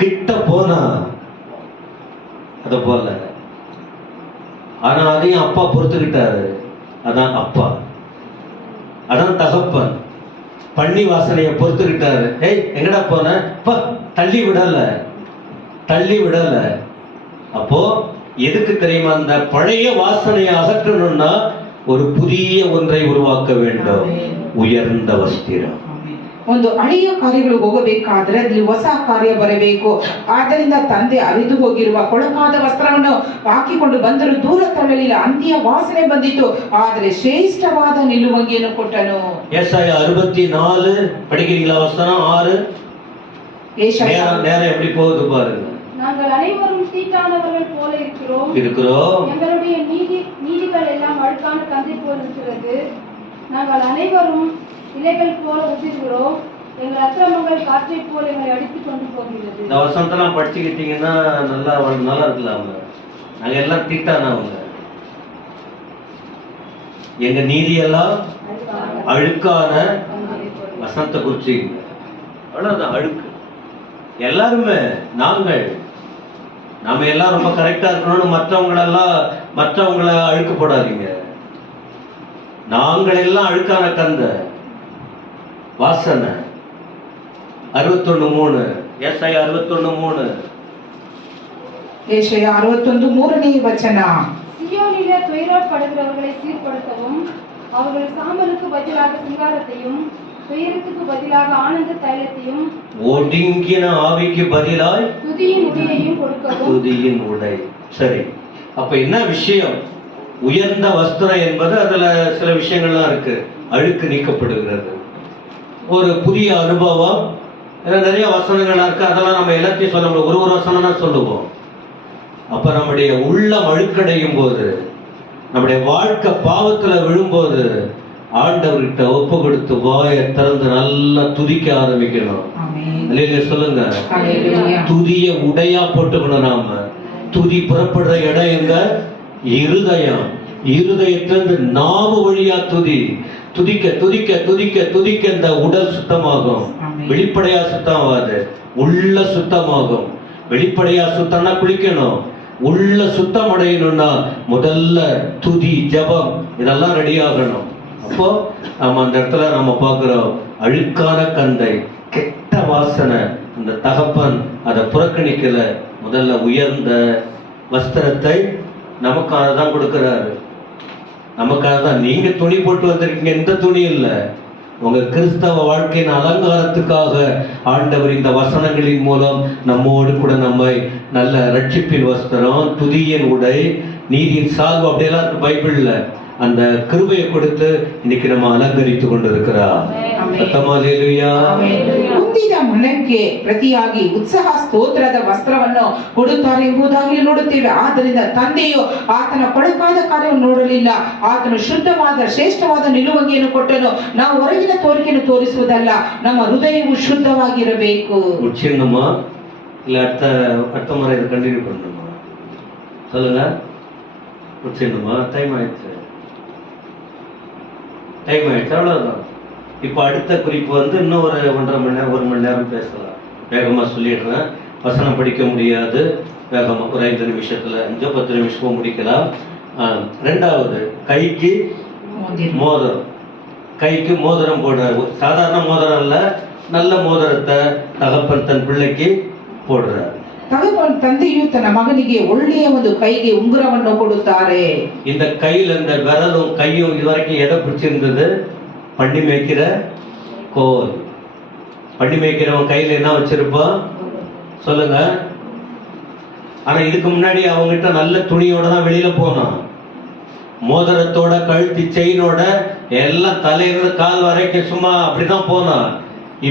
கிட்ட போனா அத போல. ஆனா அதையும் அப்பா பொறுத்துக்கிட்டாரு. அதான் அப்பா, அதான் தகப்பன். பண்ணி வாசனையை பொறுத்துக்கிட்டாரு. ஏய் எங்கடா போன? தள்ளி விடல. அப்போ எதுக்கு தெரியுமா? அந்த பழைய வாசனையை அகற்றணும்னா ஒரு புதிய ஒன்றை உருவாக்க வேண்டும். உயர்ந்த வஸ்திரம். ಒಂದು ಹಳೆಯ ಕಾರ್ಯಗಳು ಹೋಗಬೇಕಾದ್ರೆ ಅಲ್ಲಿ ಹೊಸ ಕಾರ್ಯ ಬರಬೇಕು. ಆದ್ದರಿಂದ ತಂದೆ ಅರಿದು ಹೋಗಿರುವ ಕೊಳಕಾದ ವಸ್ತ್ರವನ್ನು ಹಾಕಿಕೊಂಡು ಬಂದರೂ ದೂರ ತಳ್ಳಲಿಲ್ಲ. ಅಂತ್ಯ ವಾಸನೆ ಬಂದಿತು, ಆದರೆ ಶ್ರೇಷ್ಠವಾದ ನಿಲುವಂಗಿಯನ್ನು ಕೊಟ್ಟನು. ஏசாயா 64 படிக்கிறீங்களா? வசனம் 6. நேரம் எப்படி போகுது பாருங்க. நாங்கள் அனைவரும் தீட்டானவர்கள் போல இருக்கிறோம். எங்களுடைய நீதிகள் எல்லாம் அழுக்கான கந்தை போல் இருக்கிறது. நாங்கள் அனைவரும் இலைகள் போல உதிர்கிறோம். எங்கள் அக்கிரமங்கள் காற்றை போல எங்களை அடித்துக் கொண்டு போகிறது. இந்த வசனத்தெல்லாம் படிச்சுக்கிட்டீங்கன்னா நல்லா இருக்கலாம். நாங்க எல்லாம் தீட்டானவங்க, எங்க நீதியெல்லாம் அழுக்கான வசனத்தை குறிச்சிங்க. அவ்வளவுதான். அழுக்கு எல்லாருமே நாம எல்லாம் ரொம்ப கரெக்டா இருக்கணும்னு மற்றவங்களை அழுக்கு போடாதீங்க. நாங்கள் எல்லாம் அழுக்கான கந்த வாசனை. 61:3 ஏசாயா 61:3. ஏசாயா 61:3 வசன. சியோனிலே துயரப்படுகிறவர்களை சீர்படுத்தவும், அவர்கள் சாம்பலுக்கு பதிலாக சிங்காரத்தையும் துயரத்துக்கு பதிலாக ஆனந்த தைலத்தையும் ஒடுங்கின ஆவிக்கு பதிலாய் துதியின் உடையையும் கொடுக்கவும். துதியின் உடை. சரி, அப்ப என்ன விஷயம்? உயர்ந்த வஸ்திரம் என்பது அதுல சில விஷயங்கள்லாம் இருக்கு. அழுக்கு நீக்கப்படுகிறது, ஒரு புதிய அனுபவம், நிறைய வசனங்கள் இருக்கு. அதெல்லாம் நம்ம எல்லாத்தையும் சொல்ல முடியும், ஒரு வசனம் தான் சொல்லுவோம். அப்ப நம்முடைய உள்ளம் அழுக்கடையும் போது, நம்முடைய வாழ்க்கை பாவத்துல விழும்போது, ஆண்டவர்கிட்ட ஒப்பு கொடுத்து வாயை திறந்து நல்லா துதிக்க ஆரம்பிக்கணும். இல்லைங்க, சொல்லுங்க. துதிய உடையா போட்டுக்கணும். நாம துதி புறப்படுற இடம் எங்க? இருதயம். இருதயத்திலிருந்து நாவு வழியா துதி. துதிக்க துதிக்க துதிக்க துதிக்க இந்த உடல் சுத்தமாகும். வெளிப்படையா சுத்தமாகாது, உள்ள சுத்தமாகும். வெளிப்படையா சுத்தம்னா குளிக்கணும், உள்ள சுத்தம் அடையணும்னா முதல்ல துதி, ஜபம் இதெல்லாம் ரெடி ஆகணும். அப்போ நம்ம அந்த இடத்துல நம்ம பார்க்கிறோம், அழுக்கான கந்தை, கெட்ட வாசனை. அந்த தகப்பன் அதை புறக்கணிக்கல. முதல்ல உயர்ந்த வஸ்திரத்தை நமக்காக தான் கொடுக்கிறாரு. நமக்காக தான். நீங்க துணி போட்டு வந்திருக்கீங்க, எந்த துணி இல்லை. உங்க கிறிஸ்தவ வாழ்க்கையின் அலங்காரத்துக்காக ஆண்டவர் இந்த வசனங்களின் மூலம் நம்மோடு கூட நம்மை நல்ல ரட்சிப்பின் வஸ்திரம், துதியின் உடை, நீதியின் சால்வு அப்படியெல்லாம் இருக்கு பைபிள்ல. அந்த கிருபையை கொடுத்து இன்னைக்கு நம்ம ಅಲಂಕರಿತು கொண்டிருக்கிறார். ಮುಂದಿನ ಮನಕ್ಕೆ ಪ್ರತಿಯಾಗಿ ಉತ್ಸಾಹ ಸ್ತೋತ್ರದ ವಸ್ತ್ರವನ್ನು ಕೊಡುತ್ತಾರೆ ಎಂಬುದಾಗಿ ನೋಡುತ್ತೇವೆ. ಆದ್ದರಿಂದ ತಂದೆಯು ಆತನ ಕೊಳಕಾದ ಕಾರ್ಯವನ್ನು ನೋಡಲಿಲ್ಲ, ಆತನು ಶುದ್ಧವಾದ ಶ್ರೇಷ್ಠವಾದ ನಿಲುವಂಗಿಯನ್ನು ಕೊಟ್ಟನು. ನಾವು ಹೊರಗಿನ ತೋರಿಕೆಯನ್ನು ತೋರಿಸುವುದಲ್ಲ, ನಮ್ಮ ಹೃದಯವು ಶುದ್ಧವಾಗಿರಬೇಕು. உச்சின்னமா இல்ல அடுத்த முறை இதை கண்டினியூ பண்ணணுமா? சொல்லுங்க. உச்சின்னமா? டைம் ஆயிடுச்சு, அவ்வளவுதான். இப்ப அடுத்த குறிப்பு வந்து இன்னும் ஒரு 1.5 மணி நேரம் 1 மணி நேரம் பேசலாம். வேகமா சொல்லிடுறேன், வசனம் படிக்க முடியாது. வேகமா ஒரு 5 நிமிஷத்துல 5-10 நிமிஷமும் முடிக்கலாம். ரெண்டாவது, கைக்கு மோதிரம். கைக்கு மோதிரம் போடுறாரு. சாதாரண மோதிரம் இல்ல, நல்ல மோதிரத்தை தகப்பன் தன் பிள்ளைக்கு போடுறாரு. ತಂದೆಯು ತನ್ನ ಮಗನಿಗೆ ಒಳ್ಳೆಯ ಒಂದು ಕೈಗೆ ಉಂಗುರವನ್ನು ಕೊಡುತ್ತಾರೆ. இந்த கையில இந்த விரலும் கையும் இதுவரைக்கும் எதை பிடிச்சிருந்தது? பண்ணி மேய்க்கிற கோல். பண்ணி மேய்க்கிறவன் கையில என்ன வச்சிருப்பான்? சொல்லுங்க. ஆனா இதுக்கு முன்னாடி அவங்ககிட்ட நல்ல துணியோட தான் வெளியில போனான். மோதிரத்தோட, கழுத்து செயினோட, எல்லாம் தலையிலிருந்து கால் வரைக்கும் சும்மா அப்படிதான் போனான்.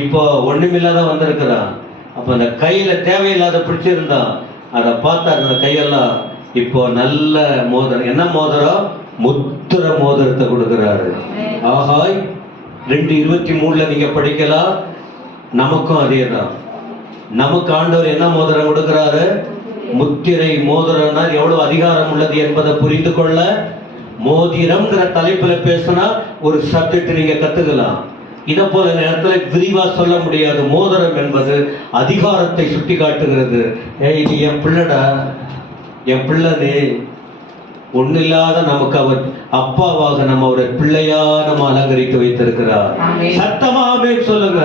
இப்போ ஒண்ணுமில்லாதான் வந்திருக்கிறான். அப்ப அந்த கையில தேவையில்லாத பிடிச்சிருந்தான், அதை பார்த்தா அந்த கையெல்லாம் இப்போ நல்ல மோதிரம். என்ன மோதிரம்? முத்திர மோதிரத்தை கொடுக்கிறாரு. ஆகாய் 2:23 நீங்க படிக்கலாம். நமக்கும் அதே தான். நமக்கு ஆண்டவர் என்ன மோதிரம் கொடுக்கிறாரு? முத்திரை மோதிரம்னா எவ்வளவு அதிகாரம் உள்ளது என்பதை புரிந்து கொள்ள மோதிரம்ங்கிற தலைப்புல பேசினா ஒரு சப்ஜெக்ட் நீங்க கத்துக்கலாம். இதை போல நேரத்துல விரிவா சொல்ல முடியாது. மோதிரம் என்பது அதிகாரத்தை சுட்டி காட்டுகிறது. இது என் பிள்ளடா, என் பிள்ளை, ஒண்ணு இல்லாத நமக்கு அவர் அப்பாவாக நம்ம அவரை பிள்ளையா நம்ம அலங்கரித்து வைத்திருக்கிறார். சத்தமா ஆமென் சொல்லுங்க.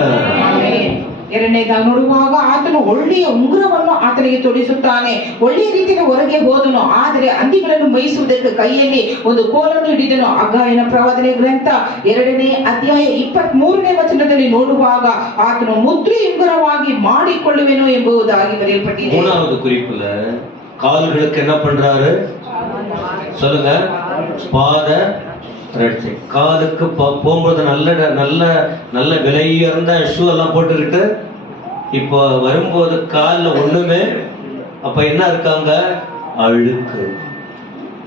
ಎರಡನೇದಾಗಿ ನೋಡುವಾಗ ಆತನು ಒಳ್ಳೆಯ ಉಂಗುರವನ್ನು ಆತನಿಗೆ ತೊಡಿಸುತ್ತಾನೆ. ಒಳ್ಳೆಯ ರೀತಿಯಲ್ಲಿ ಹೊರಗೆ ಹೋದನು, ಆದರೆ ಹಂದಿಗಳನ್ನು ಮೇಯಿಸುವುದಕ್ಕೆ ಕೈಯಲ್ಲಿ ಒಂದು ಕೋಲನ್ನು ಹಿಡಿದನು. ಹಗ್ಗಾಯನ ಪ್ರವಾದನೆ ಗ್ರಂಥ 2ನೇ ಅಧ್ಯಾಯ 23ನೇ ವಚನದಲ್ಲಿ ನೋಡುವಾಗ ಆತನು ಮುದ್ರೆ ಉಂಗುರವಾಗಿ ಮಾಡಿಕೊಳ್ಳುವೆನು ಎಂಬುದಾಗಿ ಬರೆಯಲ್ಪಟ್ಟಿದೆ. மூணாவது குறிப்புல கால்களுக்கு என்ன பண்றாரு? சொல்லுங்க. பாத ரட்சை. காலுக்கு போகும்போது நல்ல நல்ல நல்ல விலையுயர்ந்த ஷூ எல்லாம் போட்டுக்கிட்டு இப்போ வரும்போது காலில் ஒண்ணுமே. அப்ப என்ன இருக்காங்க? அழுக்கு.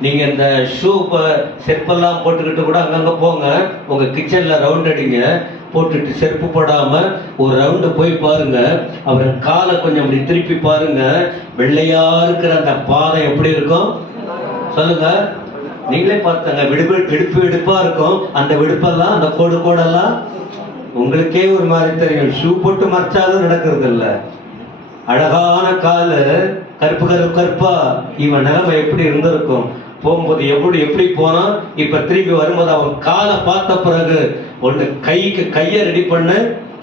நீங்க இந்த ஷூ செருப்பெல்லாம் போட்டுக்கிட்டு கூட அங்கங்க போங்க, உங்க கிச்சன்ல ரவுண்ட் அடிங்க, போட்டுட்டு செருப்பு போடாம ஒரு ரவுண்டு போய் பாருங்க. அவர் காலை கொஞ்சம் அப்படி திருப்பி பாருங்க, வெள்ளையா இருக்கிற அந்த பாதம் எப்படி இருக்கும்? சொல்லுங்க. நீங்களே பார்த்தாங்க. வெடுப்பா இருக்கும். அந்த வெடுப்பெல்லாம், அந்த கோடெல்லாம் உங்களுக்கே ஒரு மாதிரி தெரியும். ஷூ போட்டு மறைச்சாலும் நடக்கிறது இல்ல. அழகான காலு கருப்பா, இவன் நிலைமை எப்படி இருந்திருக்கும்? போகும்போது எப்படி போனா, இப்ப திரும்பி வரும்போது அவன் காலை பார்த்த பிறகு ஒண்ணு கையை ரெடி பண்ணு,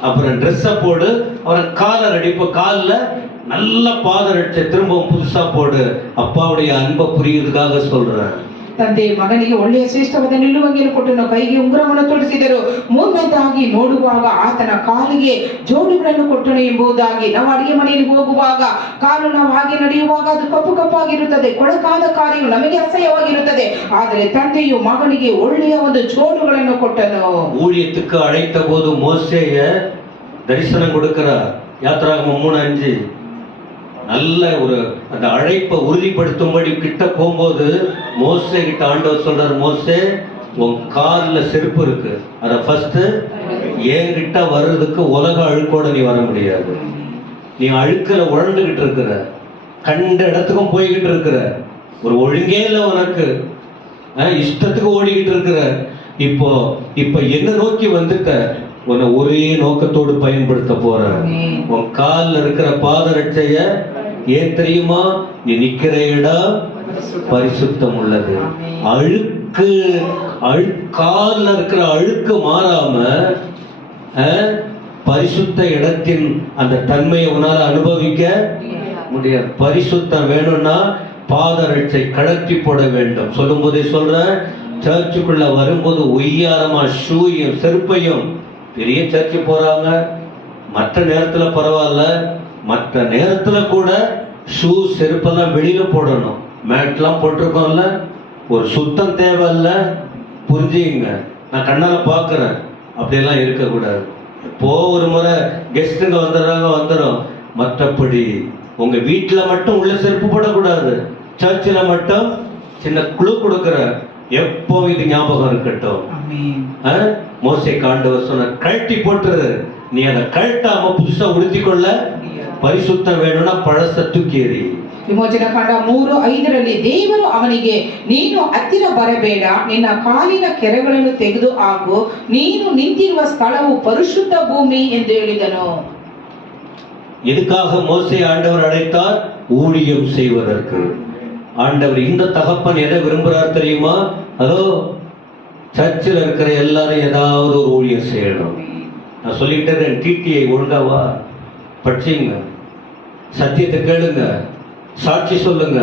அப்புறம் ட்ரெஸ்ஸ போடு, அப்புறம் காலை ரெடி காலில் நல்ல பாதம் அடிச்ச திரும்பவும் புதுசா போடு. அப்பாவுடைய அன்பை புரியுறதுக்காக சொல்றேன். ತಂದೆ ಮಗನಿಗೆ ಒಳ್ಳೆಯ ಶ್ರೇಷ್ಠವಾದ ನಿಲುವಂಗಿಯನ್ನು ಕೊಟ್ಟು ಕೈಗೆ ಉಂಗುರವನ್ನು ತೊಡಿಸಿದರು. ಮೂರನೇದಾಗಿ ನೋಡುವಾಗ ಆತನ ಕಾಲಿಗೆ ಜೋಡುಗಳನ್ನು ಕೊಟ್ಟನು ಎಂಬುದಾಗಿ. ನಾವು ಅಡಿಗೆ ಮನೆಯಲ್ಲಿ ಹೋಗುವಾಗ ಕಾಲು ನಾವು ಹಾಗೆ ನಡೆಯುವಾಗ ಅದು ಕಪ್ಪು ಕಪ್ಪಾಗಿರುತ್ತದೆ, ಕೊಳಕಾದ ಕಾರ್ಯವು ನಮಗೆ ಅಸಹ್ಯವಾಗಿರುತ್ತದೆ. ಆದರೆ ತಂದೆಯು ಮಗನಿಗೆ ಒಳ್ಳೆಯ ಒಂದು ಜೋಡುಗಳನ್ನು ಕೊಟ್ಟನು. ஊழியத்துக்கு அழைத்த போது மோசேய தரிசனம் கொடுக்கிறார். யாத்திராகமம் 3:5 நல்ல ஒரு அந்த அழைப்பை உறுதிப்படுத்தும்படி கிட்ட போகும்போது மோசே கிட்ட ஆண்டவர் சொல்றார், மோசே உன் கால்ல செருப்பு இருக்கு, அத ஃபர்ஸ்ட் என்கிட்ட வர்றதுக்கு உலக அழுக்கோட நீ வர முடியாது. நீ அழுக்கல உழந்துகிட்டு இருக்கிற, கண்ட இடத்துக்கும் போய்கிட்டு இருக்கிற, ஒரு ஒழுங்கே இல்லை உனக்கு, இஷ்டத்துக்கு ஓடிக்கிட்டு இருக்கிற. இப்போ என்ன நோக்கி வந்துட்ட, உன்னை ஒரே நோக்கத்தோடு பயன்படுத்த போற. உன் கால்ல இருக்கிற பாதரட்சைய ஏன் தெரியுமா, நீ நிக்கிற இடம் பரிசுத்தம் உள்ளது. அழுக்கு கால்ல இருக்கிற அழுக்கு மாறாம பரிசுத்த இடத்தின் அந்த தன்மையை உன்னால அனுபவிக்க முடியாது. பரிசுத்தம் வேணும்னா பாதரட்சை கழற்றி போட வேண்டும். சொல்லும் போதே சொல்ற, சர்ச்சுக்குள்ள வரும்போது ஒய்யாரமா ஷூயும் செருப்பையும், பெரிய சர்ச்சு போறாங்க, மற்ற நேரத்துல பரவாயில்ல, மற்ற நேரத்துல கூட ஷூ செருப்பெல்லாம் வெளியில போடணும். மேட்லாம் போட்டிருக்கோம்ல, ஒரு சுத்தம் தேவையில்ல, புரிஞ்சுங்க. நான் கண்ணால பாக்குறேன், அப்படியெல்லாம் இருக்கக்கூடாது. இப்போ ஒரு முறை கெஸ்ட்டுங்க வந்துடும், மற்றபடி உங்க வீட்டுல மட்டும் உள்ள செருப்பு போடக்கூடாது. சர்ச்சில் மட்டும் சின்ன குழு கொடுக்கிற, எப்போ இது ஞாபகம் இருக்கட்டும். மோசே ஆண்டவர் சொன்ன, கழட்டி போட்டுரு. நீ அதை கழட்டாம புதுசா உடுத்திக்கொள்ள பரிசுத்தம் வேணும்னா பழச தூக்கி எறி. ವಿಮೋಚನ ಕಾಂಡ 3:5 ದೇವರು ಅವನಿಗೆ, ನೀನು ಹತ್ತಿರ ಬರಬೇಡ, ನಿನ್ನ ಕಾಲಿನ ಕೆರಗಳನ್ನು ತೆಗೆದು ಹಾಕು, ನೀನು ನಿಂತಿರುವ ಸ್ಥಳವು ಪರಿಶುದ್ಧ ಭೂಮಿ ಎಂದು ಹೇಳಿದನು. எதுக்காக மோசே ஆண்டவர் அழைத்தார்? ஊழியம் செய்வதற்கு. ஆண்டவர் இந்த தகப்பன் எதை விரும்புறார் தெரியுமா? அதோ சர்ச்சில் இருக்கிற எல்லாரும் ஏதாவது ஒரு ஊழியம் செய்யணும். நான் சொல்லிட்டேன், டிடிஐ ஒழுங்காவா படிச்சீங்க, சத்தியத்தை கேளுங்க, சாட்சி சொல்லுங்க.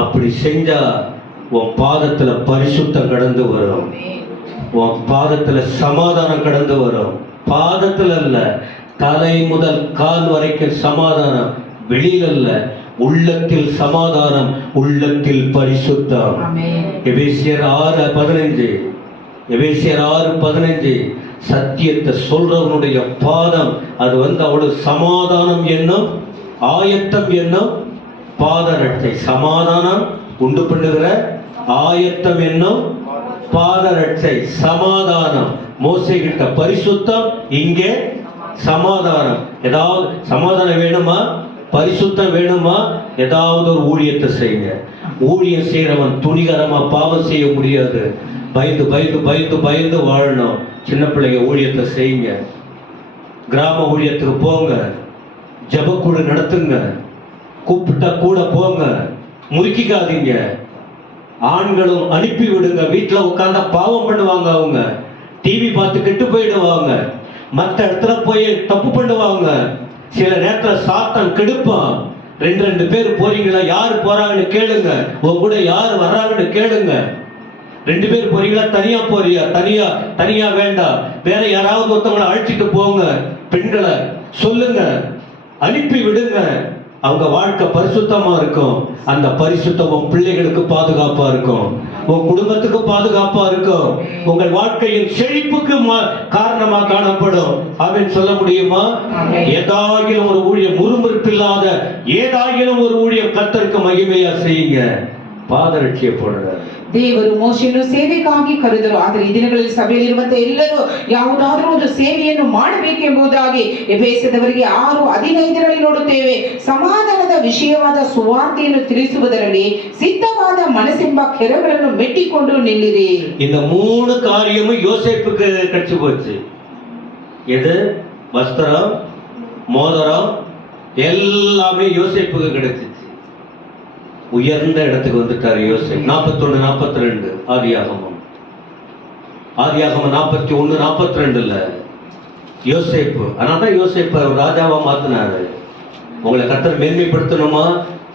அப்படி செஞ்சா உன் பாதத்துல பரிசுத்தம் கடந்து வரும், உன் பாதத்துல சமாதானம் கடந்து வரும். பாதத்துல அல்ல, தலை முதல் கால் வரைக்கும் சமாதானம், வெளியில அல்ல, உள்ளத்தில் சமாதானம், உள்ளத்தில் பரிசுத்தம். எபேசியர் 6:15 சத்தியத்தை சொல்றவனுடைய பாதம் அது அவ்வளவு சமாதானம் என்னும் ஆயத்தம் என்னும் பாதரட்சை. சமாதானம் உண்டு பண்ணுகிற ஆயத்தம் என்னும் பாதரட்சை. சமாதானம் மோசே கிட்ட பரிசுத்தம், இங்கே சமாதானம். ஏதாவது சமாதானம் வேணுமா, பரிசுத்தம் வேணுமா, ஏதாவது ஒரு ஊழியத்தை செய்யுங்க. ஊழியம் செய்யறவன் துணிகரமா பாவம் செய்ய முடியாது. பயந்து பயந்து பயந்து பயந்து வாழணும். சின்ன பிள்ளைங்க ஊழியத்தை செய்யுங்க, கிராம ஊழியத்துக்கு போங்க, ஜபக்குழு நடத்துங்க, கூப்பிட்டா கூட போங்க, முறுக்கிக்காதீங்க. ஆண்களும் அனுப்பி விடுங்க. வீட்டுல உட்கார்ந்தா பாவம் பண்ணுவாங்க, அவங்க டிவி பார்த்து கெட்டு போயிடுவாங்க, மற்ற இடத்துல போய் தப்பு பண்ணுவாங்க. சில நேரத்துல சாத்தான் கெடுப்பான். 2 பேர் போறீங்களா, யாரு போறாங்கன்னு கேளுங்க, உங்க கூட யாரு வர்றாங்கன்னு கேளுங்க. 2 பேர் போறீங்களா, தனியா போறியா? தனியா வேண்டாம், வேற யாராவது ஒருத்தவங்களை அழைச்சிட்டு போங்க. பெண்களை சொல்லுங்க, அனுப்பி விடுங்க. அவங்க வாழ்க்கை பரிசுத்தமா இருக்கும். அந்த பரிசுத்தம் உன் பிள்ளைகளுக்கு பாதுகாப்பா இருக்கும், உன் குடும்பத்துக்கு பாதுகாப்பா இருக்கும், உங்கள் வாழ்க்கையின் செழிப்புக்கு காரணமா காணப்படும். அப்படின்னு சொல்ல முடியுமா? ஏதாகிலும் ஒரு ஊழியம், முறுமுறுப்பில்லாத ஏதாகிலும் ஒரு ஊழியம் கர்த்தருக்கு மகிமையா செய்யுங்க. பாதரட்சியை போடுற ದೇವರು ಮೋಶೆಯನ್ನು ಸೇವೆಗಾಗಿ ಕರೆದರು. ಆದರೆ ಈ ದಿನಗಳಲ್ಲಿ ಸಭೆಯಲ್ಲಿರುವಂತಹ ಎಲ್ಲರೂ ಯಾವುದಾದ್ರೂ ಒಂದು ಸೇವೆಯನ್ನು ಮಾಡಬೇಕೆಂಬುದಾಗಿ ಎಫೆಸದವರಿಗೆ 6:15 ನೋಡುತ್ತೇವೆ. ಸಮಾಧಾನದ ವಿಷಯವಾದ ಸುವಾರ್ತೆಯನ್ನು ತಿಳಿಸುವುದರಲ್ಲಿ ಸಿದ್ಧವಾದ ಮನಸ್ಸೆಂಬ ಕೆರಗಳನ್ನು ಮೆಟ್ಟಿಕೊಂಡು ನಿಲ್ಲಿರಿ. இந்த 3 காரியமும் யோசேப்புக்கு கிடைச்சு போச்சு. எது? வஸ்திரம், மோதிரம், எல்லாமே யோசேப்புக்கு கிடைச்சிச்சு. உயர்ந்த இடத்துக்கு வந்துட்டார் யோசேப். 41-42 ஆதியாகமம் 41-42 யோசேப்பு. அதனால்தான் யோசேப்பு ராஜாவா மாத்தினாரு. உங்களை கர்த்தர் மேன்மைப்படுத்தணுமா,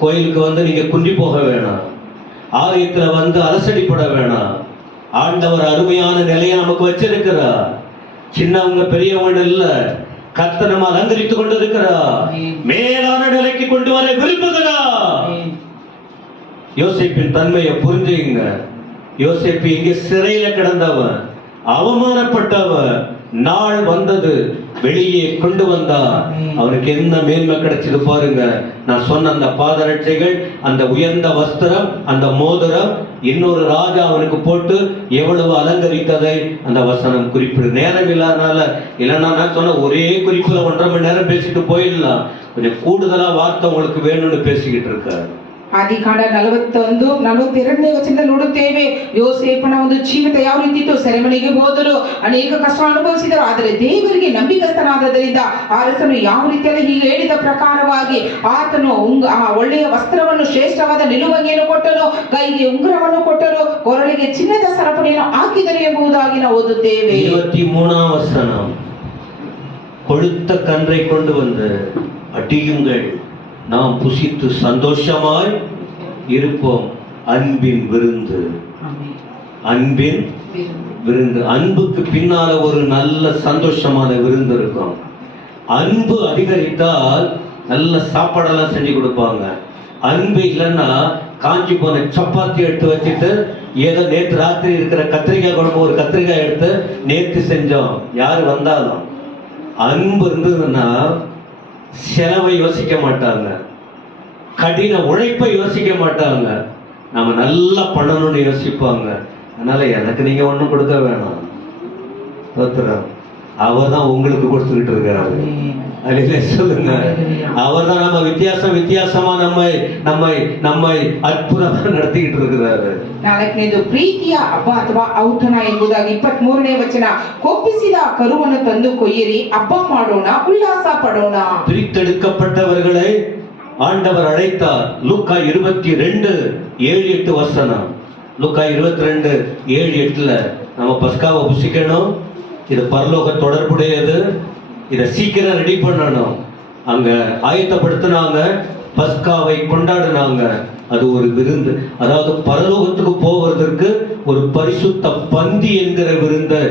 கோயிலுக்கு வந்து நீங்க குந்தி போக வேணாம். ஆலயத்துல வந்து அலசடிப்பட வேணாம். ஆண்டவர் அருமையான நிலையை நமக்கு வச்சிருக்கிறார். சின்னவங்க பெரியவங்க இல்ல, கர்த்தர் நம்ம அலங்கரித்துக் கொண்டிருக்கிறார். மேலான நிலைக்கு கொண்டு வர விரும்புகிறார். யோசேப்பின் தன்மையை புரிஞ்சுங்க. யோசேப்பு இங்கே சிறையில கிடந்தவன், அவமானப்பட்டவன். நாள் வந்தது, வெளியே கொண்டு வந்தார். அவனுக்கு என்ன மேன்மை கிடைச்சது பாருங்க. நான் சொன்ன அந்த பாதரட்சைகள், அந்த உயர்ந்த வஸ்திரம், அந்த மோதிரம், இன்னொரு ராஜா அவனுக்கு போட்டு எவ்வளவு அலங்கரித்ததை அந்த வசனம் குறிப்பிடு. நேரம் இல்லாதனால, இல்லைன்னா நான் சொன்ன ஒரே குறிப்புல 1.5 மணி நேரம் பேசிட்டு போயிடலாம். கொஞ்சம் கூடுதலா வார்த்தை உங்களுக்கு வேணும்னு பேசிக்கிட்டு இருக்காரு. ಆದಿಕಾಂಡ 42 ವಚನದಲ್ಲಿ ನೋಡುತ್ತೇವೆ, ಯೋಸೇಫನ ಒಂದು ಜೀವಿತ ಯಾವ ರೀತಿ ಇತ್ತು. ಸೆರೆಮನೆಗೆ ಹೋದರು, ಅನೇಕ ಕಷ್ಟ ಅನುಭವಿಸಿದರು, ಆದರೆ ದೇವರಿಗೆ ನಂಬಿಕಸ್ಥನಾದದರಿಂದ ಅರಸನು ಯಾವ ರೀತಿಯಲ್ಲಿ ಹೀಗೆ ಹೇಳಿದ ಪ್ರಕಾರವಾಗಿ ಆತನು ಒಳ್ಳೆಯ ವಸ್ತ್ರವನ್ನು, ಶ್ರೇಷ್ಠವಾದ ನಿಲುವಂಗಿಯನ್ನು ಕೊಟ್ಟನು, ಕೈಗೆ ಉಂಗುರವನ್ನು ಕೊಟ್ಟರು, ಕೊರಳಿಗೆ ಚಿನ್ನದ ಸರಪಣಿಯನ್ನು ಹಾಕಿದರು ಎಂಬುದಾಗಿ ನಾವು ಓದುತ್ತೇವೆ. 23 வசனம், கொழுத்த கன்றை கொண்டு வந்து அடியுங்கள், நாம் புசித்து சந்தோஷமாய் இருப்போம். அன்பின் விருந்து, அன்பின் விருந்து. அன்புக்கு பின்னால ஒரு நல்ல சந்தோஷமான விருந்து இருக்கும். அன்பு அதிகரித்தால் நல்ல சாப்பாடெல்லாம் செஞ்சு கொடுப்பாங்க. அன்பு இல்லைன்னா காஞ்சி போன சப்பாத்தி எடுத்து வச்சுட்டு, ஏதோ நேற்று ராத்திரி இருக்கிற கத்திரிக்காய் குழம்பு, ஒரு கத்திரிக்காய் எடுத்து நேற்று செஞ்சோம், யாரு வந்தாலும். அன்பு இருந்ததுன்னா செலவை யோசிக்க மாட்டாங்க, கடின உழைப்பை யோசிக்க மாட்டாங்க, நாம நல்லா பண்ணணும்னு யோசிப்பாங்க. அதனால எனக்கு நீங்க ஒண்ணும் கொடுக்க வேணாம், அவர் தான் உங்களுக்கு கொடுத்துக்கிட்டு இருக்காரு. சொல்லுங்க, அவர் தான் நம்ம வித்தியாசமா நம்மை அற்புதமா நடத்திக்கிட்டு இருக்கிறாரு. 4ನೇದು ಪ್ರೀತಿಯ ಹಬ್ಬ ಅಥವಾ ಔತಣ ಎಂಬುದಾಗಿ 23ನೇ ವಚನ, ಕೊಪ್ಪಿಸಿದ ಕರುವನ್ನು ತಂದು ಕೊಯ್ಯಿರಿ, ಹಬ್ಬ ಮಾಡೋಣ, ಉಲ್ಲಾಸ ಪಡೋಣ. பிரித்தெடுக்கப்பட்டவர்களை ஆண்டவர் அழைத்தார். லூக்கா 22:7-8 வசனம். லூக்கா 22:7-8 நம்ம பஸ்காவை புசிக்கணும். இது பரலோக தொடர்புடையது. இதை சீக்கிரம் ரெடி பண்ணணும். அங்க ஆயத்தப்படுத்தினாங்க, பஸ்காவை கொண்டாடினாங்க. அது ஒரு விருந்து. அதாவது பரலோகத்துக்கு போவதற்கு ஒரு பரிசுத்த பந்தி என்கிற விருந்தை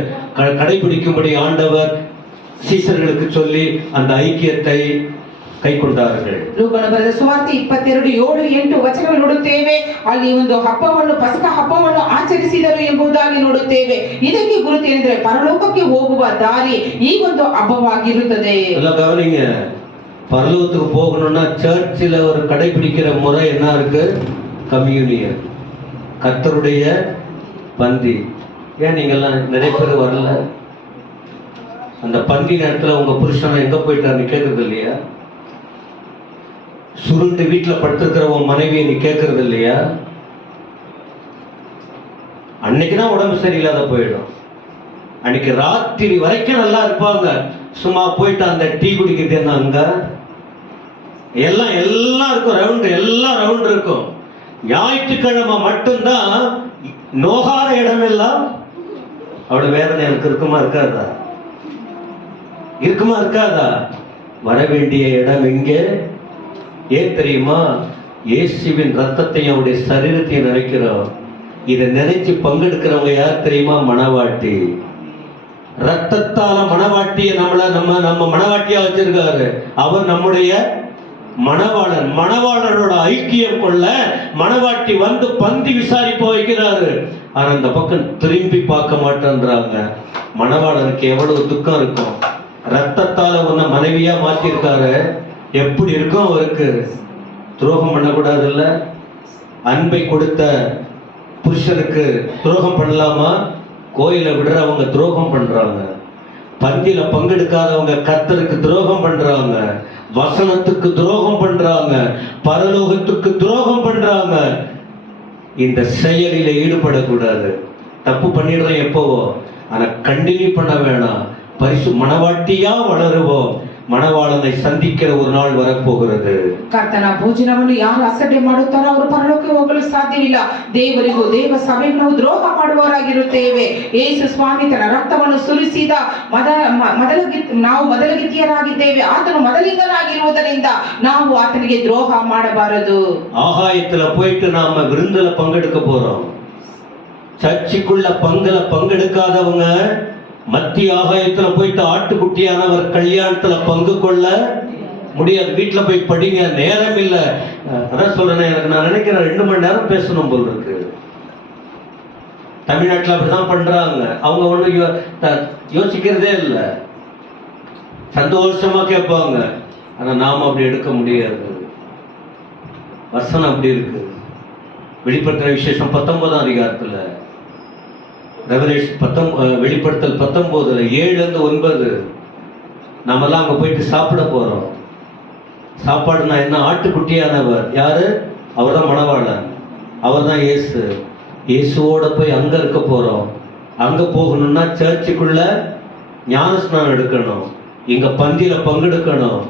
கடைபிடிக்கும்படி ஆண்டவர் சீசர்களுக்கு சொல்லி அந்த ஐக்கியத்தை ಕೈ ಕೊಂಡಾர்கள். ಲೂಕನ ಬರೆದ ಸುವಾರ್ತೆ 22:7-8 ವಚನವನ್ನು ನೋಡುತ್ತೇವೆ. ಅಲ್ಲಿ ಒಂದು ಹಬ್ಬವನ್ನು, ಪಸ್ಕ ಹಬ್ಬವನ್ನು ಆಚರಿಸಿದರು ಎಂಬುದಾಗಿ ನೋಡುತ್ತೇವೆ. ಇದಕ್ಕೆ ಗುರುತೇನೆಂದರೆ ಪರಲೋಕಕ್ಕೆ ಹೋಗುವ ದಾರಿ ಈ ಒಂದು ಹಬ್ಬವಾಗಿರುತ್ತದೆ. ಎಲ್ಲ ಗಮನಿங்க, பரலோகத்துக்கு போகணும்னா சர்ச்சில் ஒரு கடைபிடிக்கிற முறை என்ன இருக்கு? கம்யூனியன், கர்த்தருடைய பந்தி. ஏன் நீங்கெல்லாம் நிறைய பேர் வரல? அந்த பந்தி நேரத்தில் உங்க புருஷனை எங்க போயிட்டாருன்னு கேட்கறது இல்லையா? சுருண்டு வீட்டுல படுத்திருக்கிற உன் மனைவியை நீ கேட்கறது இல்லையா? அன்னைக்குதான் உடம்பு சரியில்லாத போயிடும். அன்னைக்கு ராத்திரி வரைக்கும் நல்லா இருப்பாங்க. சும்மா போயிட்டு அந்த டீ குடிக்கிறது என்ன அங்க எல்லாம் இருக்கும், எல்லாம் ரவுண்ட் இருக்கும். ஞாயிற்றுக்கிழமை மட்டும்தான் நோகாத இடம் எல்லாம். அவளோட வேதனை எனக்கு இருக்குமா இருக்காதா? வர வேண்டிய இடம் எங்கே? ஏன் தெரியுமா? இயேசுவின் ரத்தத்தையும் அவருடைய சரீரத்தையும் நினைக்கிறோம். இதை நினைச்சு பங்கெடுக்கிறவங்க யார் தெரியுமா? மணவாட்டி. ரத்தத்தால மணவாட்டிய நம்ம மணவாட்டியா வச்சிருக்காரு. அவர் நம்முடைய மணவாளன். மணவாளனோட ஐக்கியம் கொள்ள மணவாட்டி வந்து பந்தி விசாரிப்ப வைக்கிறாரு. ஆனா அந்த பக்கம் திரும்பி பார்க்க மாட்டேன்றாங்க. மணவாளனுக்கு எவ்வளவு துக்கம் இருக்கும். ரத்தத்தால உன்னை மனைவியா மாற்றிருக்காரு, எப்படி இருக்கும் அவருக்கு? துரோகம் பண்ணக்கூடாது இல்ல? அன்பை கொடுத்த புருஷனுக்கு துரோகம் பண்ணலாமா? கோயில விடுறவங்க துரோகம் பண்றாங்க, பந்தியில பங்கெடுக்காதவங்க கர்த்தருக்கு துரோகம் பண்றாங்க, வசனத்துக்கு துரோகம் பண்றாங்க, பரலோகத்துக்கு துரோகம் பண்றாங்க. இந்த செயலில ஈடுபடக்கூடாது. தப்பு பண்ணிடுறோம் எப்பவோ, ஆனா கண்டினியூ பண்ண வேணாம். பரிசு மணவாட்டியா வளருவோம். மணவாளனை சந்திக்கிற ஒரு நாள் வரப்போகிறது. ಕರ್ತನ ಭೋಜನವನ್ನು ಯಾರು ಅಸಡ್ಡೆ ಮಾಡುತ್ತಾರೋ ಅವರು ಪರಲೋಕಕ್ಕೆ ಹೋಗಲು ಸಾಧ್ಯವಿಲ್ಲ. ದೇವರಿಗೂ ದೇವ ಸಭೆಗೂ ನಾವು ದ್ರೋಹ ಮಾಡುವವರಾಗಿರುತ್ತೇವೆ. ಯೇಸು ಸ್ವಾಮಿ ತನ್ನ ರಕ್ತವನ್ನು ಸುರಿಸಿದ ನಾವು ಮೊದಲಗಿತ್ತಿಯರಾಗಿದ್ದೇವೆ. ಆತನು ಮೊದಲಿಗನಾಗಿರುವುದರಿಂದ ನಾವು ಆತನಿಗೆ ದ್ರೋಹ ಮಾಡಬಾರದು. ஆகாயத்துல போயிட்டு நாம விருந்துல பங்கெடுக்க போறோம். சர்ச்சுக்குள்ள பங்கெடுக்காதவங்க மத்திய ஆகாயத்துல போயிட்டு ஆட்டுக்குட்டியானவர் கல்யாணத்துல பங்கு கொள்ள முடியாது. வீட்டுல போய் படிங்க, நேரம் இல்ல. அதான் சொல்றேன், எனக்கு நான் நினைக்கிறேன் 2 மணி நேரம் பேசணும் போல் இருக்கு. தமிழ்நாட்டுல அப்படிதான் பண்றாங்க. அவங்க ஒண்ணு யோசிக்கிறதே இல்லை, சந்தோஷமா கேட்பாங்க. ஆனா நாம அப்படி எடுக்க முடியாது. வசனம் அப்படி இருக்கு. வெளிப்படுத்தின விசேஷம் 19ஆம் அதிகாரத்துல, வெளிப்படுத்தல் 19 7-9 நாமெல்லாம் அங்க போயிட்டு சாப்பிட போறோம். சாப்பாடுனா என்ன? ஆட்டுக்குட்டியானவர் யாரு? அவர் தான் மணவாளன், அவர் தான் இயேசு. இயேசுவோட போய் அங்க இருக்க போறோம். அங்க போகணும்னா சர்ச்சுக்குள்ள ஞானஸ்நானம் எடுக்கணும், இங்க பந்தியில பங்கெடுக்கணும்,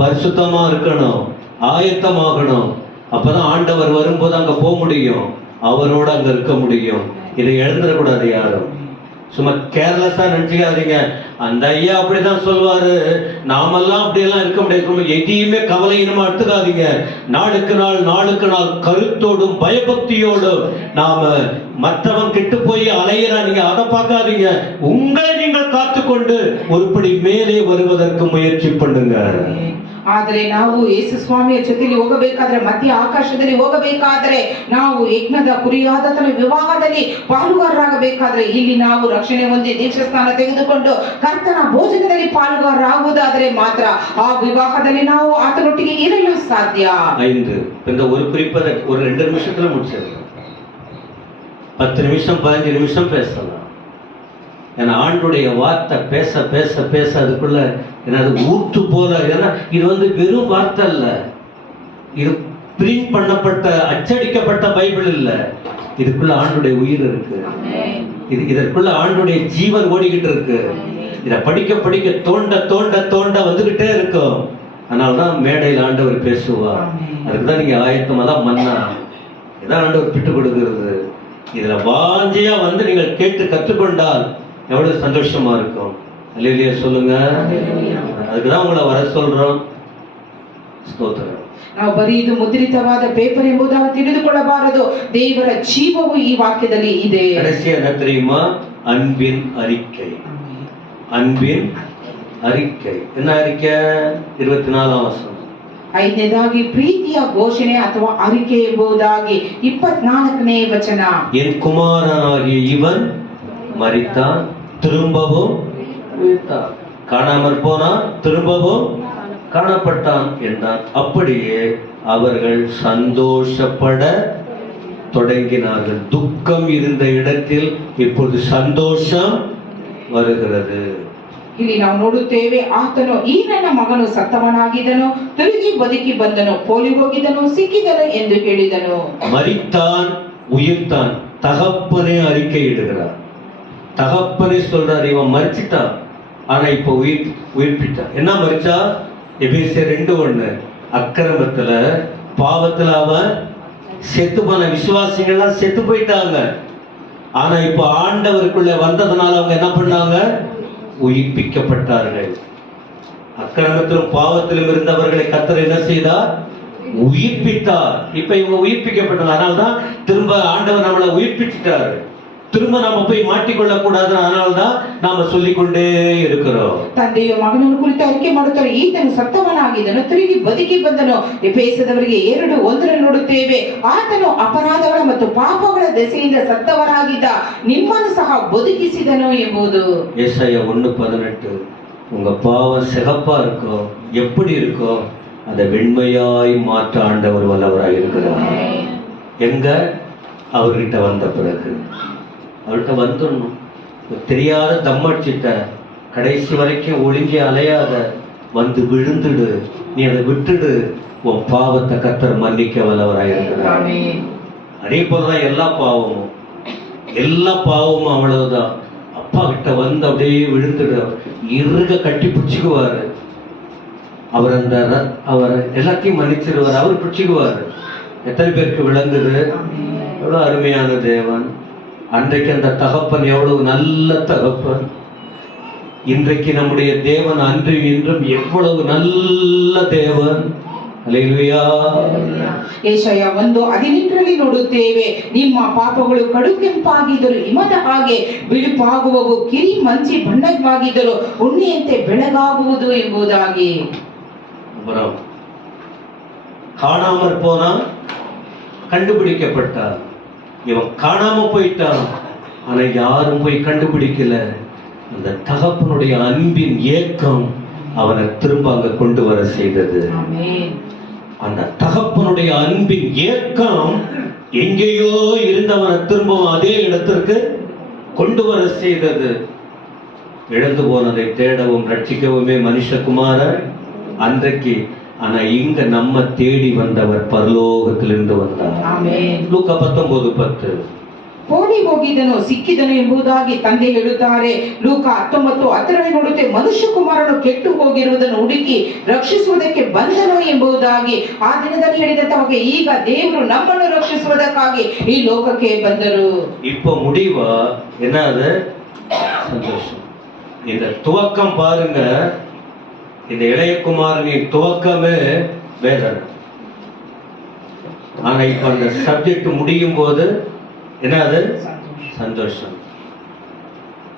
பரிசுத்தமா இருக்கணும், ஆயத்தமாகணும். அப்பதான் ஆண்டவர் வரும்போது அங்க போக முடியும், அவரோட அங்க இருக்க முடியும். இதை எழுந்துடக்கூடாது யாரும். சும்மா கேர்லெஸ்ஸா நினைச்சுக்காதீங்க. அந்த ஐயா அப்படிதான் சொல்வாரு, நாமெல்லாம் அப்படியெல்லாம் இருக்க முடியாது. எதையுமே கவலையினமா எடுத்துக்காதீங்க. நாளுக்கு நாள் கருத்தோடும் பயபக்தியோடும் நாம மற்றவன் கெட்டு போய் அலையிறா, நீங்க அதை பார்க்காதீங்க. உங்களை நீங்கள் காத்துக்கொண்டு ஒருபடி மேலே வருவதற்கு முயற்சி பண்ணுங்க. ಆದರೆ ನಾವು ಯೇಸು ಸ್ವಾಮಿಯ ಜೊತೆಲಿ ಹೋಗಬೇಕಾದ್ರೆ, ಮಧ್ಯ ಆಕಾಶದಲ್ಲಿ ಹೋಗಬೇಕಾದ್ರೆ, ನಾವು ಯಜ್ಞದ ಕುರಿಯಾದತನ ವಿವಾಹದಲ್ಲಿ ಪಾಲುಗಾರರಾಗಬೇಕಾದ್ರೆ, ಇಲ್ಲಿ ನಾವು ರಕ್ಷಣೆ ಹೊಂದಿ ದೀಕ್ಷಾಸ್ನಾನ ತೆಗೆದುಕೊಂಡು ಕರ್ತನ ಭೋಜನದಲ್ಲಿ ಪಾಲುಗಾರರಾಗುವುದಾದರೆ ಮಾತ್ರ ಆ ವಿವಾಹದಲ್ಲಿ ನಾವು ಆತನೊಟ್ಟಿಗೆ ಇರಲು ಸಾಧ್ಯ. 5 இந்த ஒரு குறிப்பை ஒரு 2 நிமிஷத்துல முடிச்சிடலாம். 10 நிமிஷம் 15 நிமிஷம் பேசலாம். ஏன்னா ஆண்டுடைய வார்த்தை பேச பேச பேச அதுக்குள்ள என்னது ஊற்று போல. ஏன்னா இது வெறும் வார்த்தை இல்ல, இது பிரிண்ட் பண்ணப்பட்ட அச்சடிக்கப்பட்ட பைபிள் இல்ல. இதுக்குள்ள ஆண்டுடைய உயிர் இருக்கு, இதற்குள்ள ஆண்டுடைய ஜீவன் ஓடிக்கிட்டு இருக்கு. இதை படிக்க படிக்க தோண்ட தோண்ட தோண்ட வந்துகிட்டே இருக்கும். அதனாலதான் மேடையில் ஆண்டவர் பேசுவார். அதுக்குதான் நீங்க ஆயத்தமா தான் மன்னா இதான் ஆண்டவர் விட்டு கொடுக்கிறது. இதுல வாஞ்சியா நீங்கள் கேட்டு கற்றுக்கொண்டால் எவ்வளவு சந்தோஷமா இருக்கும். அல்லேலூயா சொல்லுங்க. அதுக்குதான் உங்களை வர சொல்றோம். ಸ್ತೋತ್ರ. ನಾವು ಬರೀ ಇದು ಮುದ್ರಿತವಾದ ಪೇಪರ್ ಎಂಬುದಾಗಿ ತಿಳಿದುಕೊಳ್ಳಬಾರದು. ದೇವರ ಜೀವವು ಈ ವಾಕ್ಯದಲ್ಲಿ ಇದೆ. கடைசி என்ன தெரியுமா? அன்பின் அறிக்கை. அன்பின் அறிக்கை. என்ன அறிக்கை? 24ஆம் வசனம். 5ನೇದಾಗಿ ಪ್ರೀತಿಯ ಘೋಷಣೆ ಅಥವಾ ಅರಿಕೆ ಎಂಬುದಾಗಿ 24ನೇ ವಚನ. என் குமாரனாகிய இவன் மரித்தான், திரும்பவும் உயிர்த்தான், காணாமற் போனான், திரும்பவும் காணப்பட்டான் என்றான். அப்படியே அவர்கள் சந்தோஷப்பட தொடங்கினார்கள். துக்கம் இருந்த இடத்தில் இப்போது சந்தோஷம் வருகிறது. ಇಲ್ಲಿ ನಾವು ನೋಡುತ್ತೇವೆ, ಆತನು ಈ ನನ್ನ ಮಗನು ಸತ್ತವನಾಗಿದ್ದನು, ತಿರುಗಿ ಬದುಕಿ ಬಂದನು, ಪೋಲಿ ಹೋಗಿದ್ದನು, ಸಿಕ್ಕಿದನು ಎಂದು ಹೇಳಿದನು. மரித்தான், உயிர்த்தான். தகப்பனே அறிக்கையிடுகிறார். தகப்பனே சொல்றார், இவன் மரிச்சிட்டான், ஆனா இப்ப உயிர்ப்பிட்டான். என்ன மரிச்சா? எபேசியர் 2:1. அக்கிரமத்துல பாவத்துல அவன் செத்து போன விசுவாசிகள்லாம் செத்து போயிட்டாங்க. ஆனா இப்ப ஆண்டவருக்குள்ள வந்ததுனால அவங்க என்ன பண்ணாங்க? உயிர்ப்பிக்கப்பட்டார்கள். அக்கிரமத்திலும் பாவத்திலும் இருந்தவர்களை கர்த்தர் என்ன செய்தார்? உயிர்ப்பித்தார். இப்ப இவங்க உயிர்ப்பிக்கப்பட்டாங்க. அதனால்தான் திரும்ப ஆண்டவர் நம்மளை உயிர்ப்பிச்சுட்டாரு. திரும்ப நாம போய் மாட்டிக்கொள்ள கூடாது. அதனால்தான் நாம சொல்லிக்கொண்டே இருக்கிறோம். ತಂದೆಯು ಮಗನನ್ನು ಕುರಿತು ಅರಿಕೆ ಮಾಡುತ್ತಾರೆ, ಈತನು ಸತ್ತವನಾಗಿದ್ದನು, ತಿರುಗಿ ಬದುಕಿ ಬಂದನು. ಎಫೆಸದವರಿಗೆ 2:1 ನೋಡುತ್ತೇವೆ, ಆತನು ಅಪರಾಧಗಳ ಮತ್ತು ಪಾಪಗಳ ದೆಸೆಯಿಂದ ಸತ್ತವನಾಗಿದ್ದ ನಿಮ್ಮನ್ನು ಸಹ ಬದುಕಿಸಿದನು ಎಂಬುದು. ஏசாயா 1:18. உங்க பாவம் சிகப்பா இருக்கும், எப்படி இருக்கும்? அதை வெண்மையாய் மாற்ற ஆண்டவர் வல்லவராய் இருக்கிறார். எங்க? அவர்கிட்ட வந்த பிறகு. அவர்கிட்ட வந்துடணும். தெரியாத தம்மடிச்சிட்ட, கடைசி வரைக்கும் ஒளிஞ்சி அலையாத, வந்து விழுந்துடு, நீ அதை விட்டுடு. உன் பாவத்தை கர்த்தர் மன்னிக்க வல்லவராய் இருக்கிறார். அதே போலதான் எல்லா பாவமும் அவ்வளவுதான். அப்பா கிட்ட வந்து அப்படியே விழுந்துடு, இறுக கட்டி பிடிச்சுக்குவாரு. அவர் எல்லாத்தையும் மன்னிச்சிருவார், அவர் பிடிச்சிக்குவார். எத்தனை பேருக்கு விளங்குது? எவ்வளவு அருமையான தேவன். அன்றைக்கு அந்த தகப்பன் எவ்வளவு நல்ல தகப்பன். இன்றைக்கு நம்முடைய தேவன் அன்று இன்றும் எவ்வளவு நல்ல தேவன். அல்லேலூಯಾ. ಯೆಶಾಯ 1:18 ನೋಡುತ್ತೇವೆ, ನಿಮ್ಮ ಪಾಪಗಳು ಕಡು ಕೆಂಪಾಗಿದ್ದರು ಹಿಮದ ಹಾಗೆ ಬಿಳುಪಾಗುವವು, ಕಿರಿ ಮಂಜಿ ಬಣ್ಣವಾಗಿದ್ದರು ಉಣ್ಣೆಯಂತೆ ಬೆಳಗಾಗುವುದು ಎಂಬುದಾಗಿ. அப்புறம் காணாமற் போனான், கண்டுபிடிக்கப்பட்டான். இவன் காணாம போயிட்டான், ஆனா யாரும் போய் கண்டுபிடிக்கல. அந்த தகப்பனுடைய அன்பின் ஏக்கம் அவனை திரும்ப அங்க கொண்டு வர செய்தது. அந்த தகப்பனுடைய அன்பின் ஏக்கம் எங்கேயோ இருந்தவனை திரும்பவும் அதே இடத்திற்கு கொண்டு வர செய்தது. இழந்து போனதை தேடவும் ரட்சிக்கவுமே மனுஷகுமாரர் அன்றைக்கு. ஆனா இங்க நம்ம தேடி வந்தவர் பரலோகத்திலிருந்து வந்தார். லூக்கா 19:10. ಓಡಿ ಹೋಗಿದ್ದನು ಸಿಕ್ಕಿದನು ಎಂಬುದಾಗಿ ತಂದೆ ಹೇಳುತ್ತಾರೆ. ಲೂಕ 19:10 ನೋಡುತ್ತೆ, ಮನುಷ್ಯ ಕುಮಾರನು ಕೆಟ್ಟು ಹೋಗಿರುವುದನ್ನು ಹುಡುಕಿ ರಕ್ಷಿಸುವುದಕ್ಕೆ ಬಂದನು ಎಂಬುದಾಗಿ. ಆ ದಿನದಲ್ಲಿ ಹೇಳಿದಂತವಾಗ ಈಗ ದೇವರು ನಮ್ಮನ್ನು ರಕ್ಷಿಸುವುದಕ್ಕಾಗಿ ಈ ಲೋಕಕ್ಕೆ ಬಂದರು. இப்போ முடிவா என்னது? சந்தோஷம். இந்த துவக்கம் பாருங்க, இந்த இளையகுமாரனின் துவக்கமே வேதனை. ஆனா இப்ப அந்த சப்ஜெக்ட் முடியும் போது என்னது? சந்தோஷம்.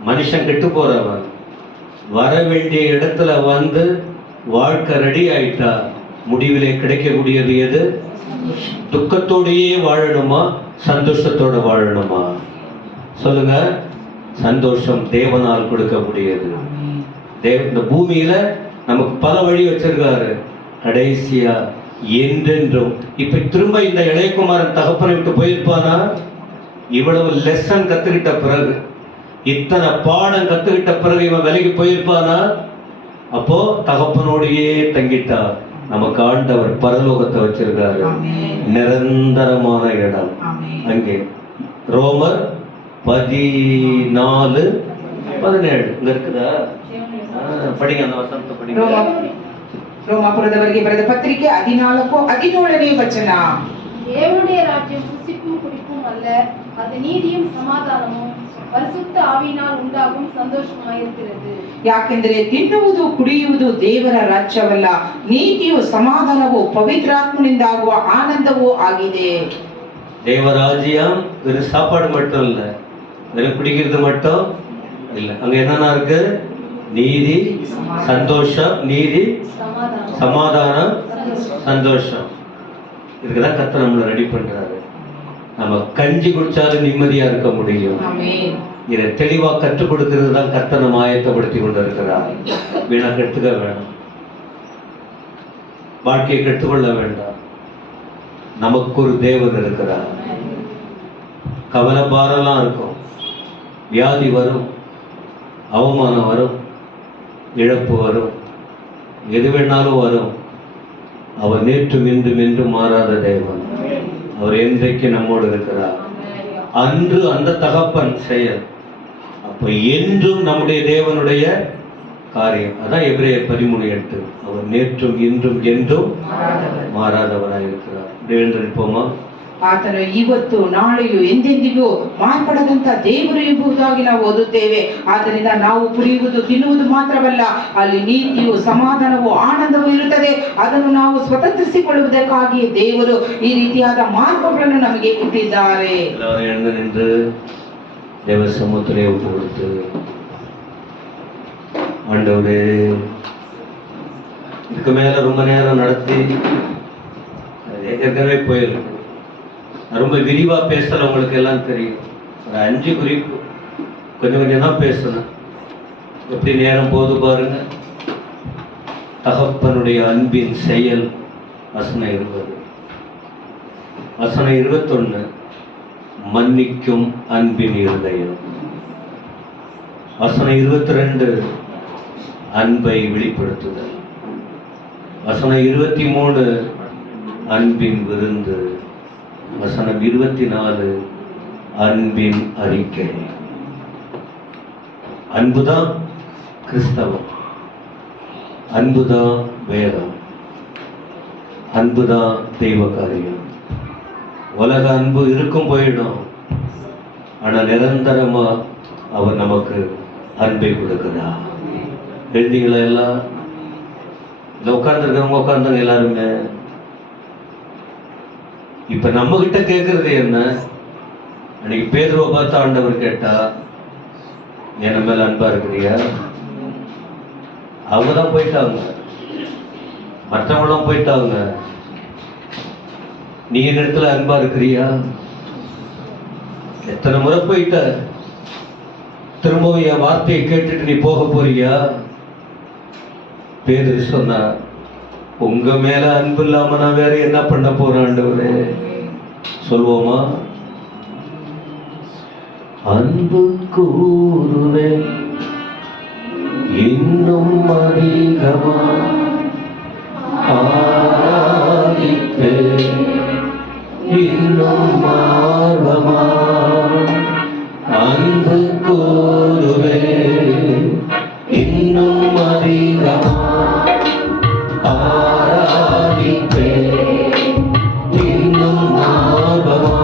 மனுஷன் கெட்டு போறவன் வர வேண்டிய இடத்துல வந்து வாழ்க்கை ரெடி ஆயிட்டா முடிவிலே கிடைக்கக்கூடியது எது? துக்கத்தோடையே வாழணுமா, சந்தோஷத்தோட வாழணுமா? சொல்லுங்க. சந்தோஷம் தேவனால் கொடுக்கக்கூடியது. இந்த பூமியில நமக்கு பல வழி வச்சிருக்காரு. கடைசியா என்றென்றும் இப்ப திரும்ப இந்த இளையகுமாரன் தகப்பனை விட்டு போயிருப்பானா? இவ்வளவு லெசன் கத்துக்கிட்ட பிறகு, இத்தனை பாடம் கத்துக்கிட்ட பிறகு இவன் விலைக்கு போயிருப்பானா? அப்போ தகப்பனோடையே தங்கிட்டா. நமக்கு ஆண்டவர் பரலோகத்தை வச்சிருக்காரு, நிரந்தரமான இடம். அங்கே ரோமர் 14:17 இங்க இருக்குதா? படிங்க, அந்த வசனத்தை படிங்க. ರೋಮಾಪುರದವರಿಗೆ ಬರೆದ ಪತ್ರಿಕೆ 14:17 ವಚನ. தேவனுடைய ராஜ்யம் புசிப்பும் குடிப்பும் அல்ல, அது நீதியும் சமாதானமும் பரிசுத்த ஆவியினால் உண்டாகும் சந்தோஷமாயிருக்கிறது. ಯಾಕೆಂದರೆ ತಿನ್ನುವುದು ಕುಡಿಯುವುದು ದೇವರ ರಾಜ್ಯವಲ್ಲ, ನೀತಿಯು ಸಮಾಧಾನವು ಪವಿತ್ರಾತ್ಮನಿಂದಾಗುವ ಆನಂದವೂ ಆಗಿದೆ. தேவராஜ்யம் வெறும் சாப்பாடு மட்டும் இல்ல, வெறும் குடிக்கிறது மட்டும் இல்ல. அங்க என்னன்னா இருக்கு? நீதி, சந்தோஷம். நீதி, சமாதானம், சந்தோஷம். இதுக்குதான் கர்த்தர் நம்மளை ரெடி பண்றாரு. நம்ம கஞ்சி குடிச்சாலும் நிம்மதியா இருக்க முடியும். இதை தெளிவா கற்றுக் கொடுக்கிறது தான் கர்த்தர் நம்ம ஆயத்தப்படுத்தி கொண்டிருக்கிறார். வீணா கெடுத்துக்க வேண்டாம், வாழ்க்கையை கெடுத்துக்கொள்ள வேண்டாம். நமக்கு ஒரு தேவன் இருக்கிறார். கவலை பாரெல்லாம் இருக்கும், வியாதி வரும், அவமானம் வரும், இழப்பு வரும், எது வேணாலும் வரும். அவர் நேற்றும் இன்றும் என்றும் மாறாத தேவன். அவர் என்றைக்கு நம்மோடு இருக்கிறார். அன்று அந்த தகப்பன் செயல், அப்ப என்றும் நம்முடைய தேவனுடைய காரியம். அதான் எபிரேயர் 13:8. அவர் நேற்றும் இன்றும் என்றும் மாறாதவராய் இருக்கிறார். எழுந்திருப்போமா? ಆತನು ಇವತ್ತು ನಾಳೆಯೂ ಎಂದೆಂದಿಗೂ ಮಾರ್ಪಡದಂತ ದೇವರು ಎಂಬುದಾಗಿ ನಾವು ಓದುತ್ತೇವೆ. ಆದ್ದರಿಂದ ನಾವು ಕುಡಿಯುವುದು ತಿನ್ನುವುದು ಮಾತ್ರವಲ್ಲ, ಅಲ್ಲಿ ನೀತಿಯು ಸಮಾಧಾನವು ಆನಂದವೂ ಇರುತ್ತದೆ. ಅದನ್ನು ನಾವು ಸ್ವತಂತ್ರಿಸಿಕೊಳ್ಳುವುದಕ್ಕಾಗಿ ದೇವರು ಈ ರೀತಿಯಾದ ಮಾರ್ಗಗಳನ್ನು ನಮಗೆ ಇಟ್ಟಿದ್ದಾರೆ. எழுந்து நின்று தேவ சமூகத்திலே ஒப்பு கொடுத்து, ஆண்டவரே இதுக்கு மேல ரொம்ப நேரம் நடத்தி ஏற்கனவே போயிருக்கு. ரொம்ப விரிவா பேசல, உங்களுக்கு எல்லாம் தெரியும். ஒரு 5 குறிப்பு கொஞ்சம் கொஞ்சம் தான் பேசணும். எப்படி நேரம் போது பாருங்க. தகப்பனுடைய அன்பின் செயல் வசனம் 20. வசனம் 21 மன்னிக்கும் அன்பின் இருதயம். வசனம் 22 அன்பை வெளிப்படுத்துதல். வசனம் 23 அன்பின் விருந்து. வசனம் 24 அன்பின் அறிக்கை. அன்புதான் கிறிஸ்தவம். அன்புதான் வேதம், அன்புதான் தெய்வ காரியம். உலக அன்பு இருக்கும் போயிடும், ஆனா நிரந்தரமா அவர் நமக்கு அன்பை கொடுக்கிறார். எழுதிங்களா எல்லாம்? இந்த உட்கார்ந்துருக்கிறவங்க உட்கார்ந்தாங்க எல்லாருமே. இப்ப நம்ம கிட்ட கேட்கறது என்ன? அன்னைக்கு பேதுருவை பார்த்து ஆண்டவர் கேட்டா, என் மேல அன்பா இருக்கிறியா? அவங்கதான் போயிட்டாங்க, மற்றவங்களாம் போயிட்டாங்க. நீ என் இடத்துல அன்பா இருக்கிறியா? எத்தனை முறை போயிட்ட, திரும்பவும் என் வார்த்தையை கேட்டுட்டு நீ போக போறியா? பேதுரு சொன்னா, உங்க மேல அன்பு இல்லாம நான் வேற என்ன பண்ண போறேன் ஆண்டவரே? சொல்வோமா? அன்பு கூறுவேன் இன்னும் அதிகமா, ஆராதிப்பேன் இன்னும் ஆர்வமா. அன்பு கூறுவேன் இன்னும் அதிகமா, ஆராதிப்பேன் இன்னும் ஆர்வமா.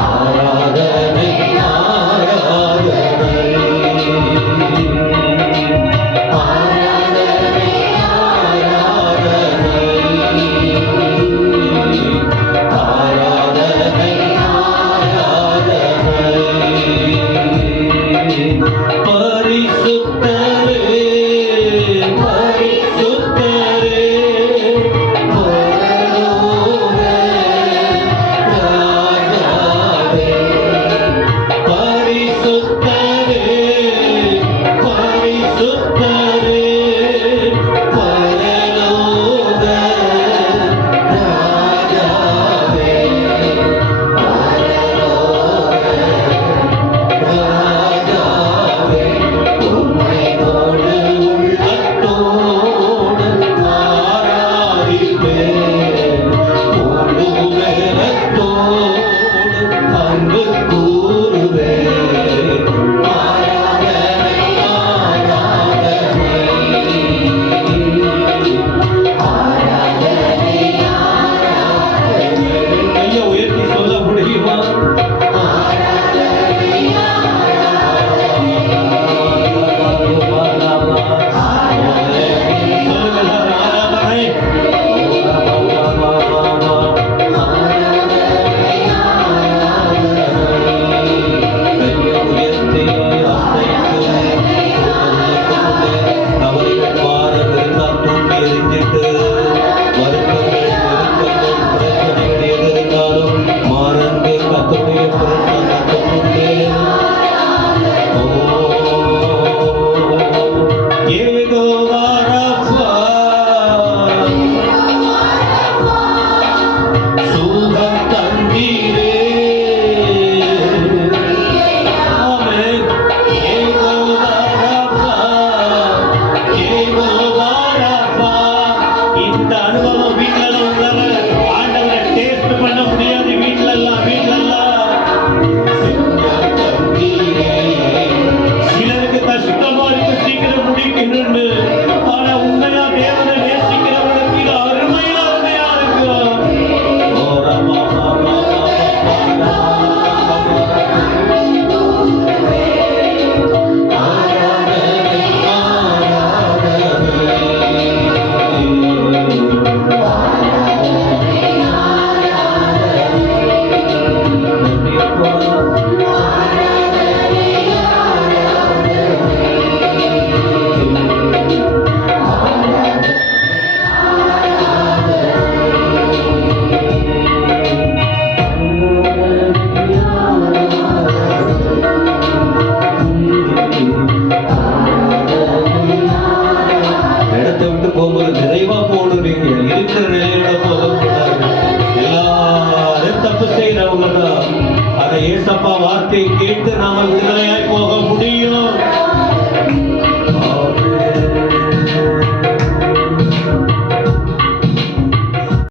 ஆராதனை ஏசப்பா வார்த்தையை கேட்டு நாம விடுதலையாய் போக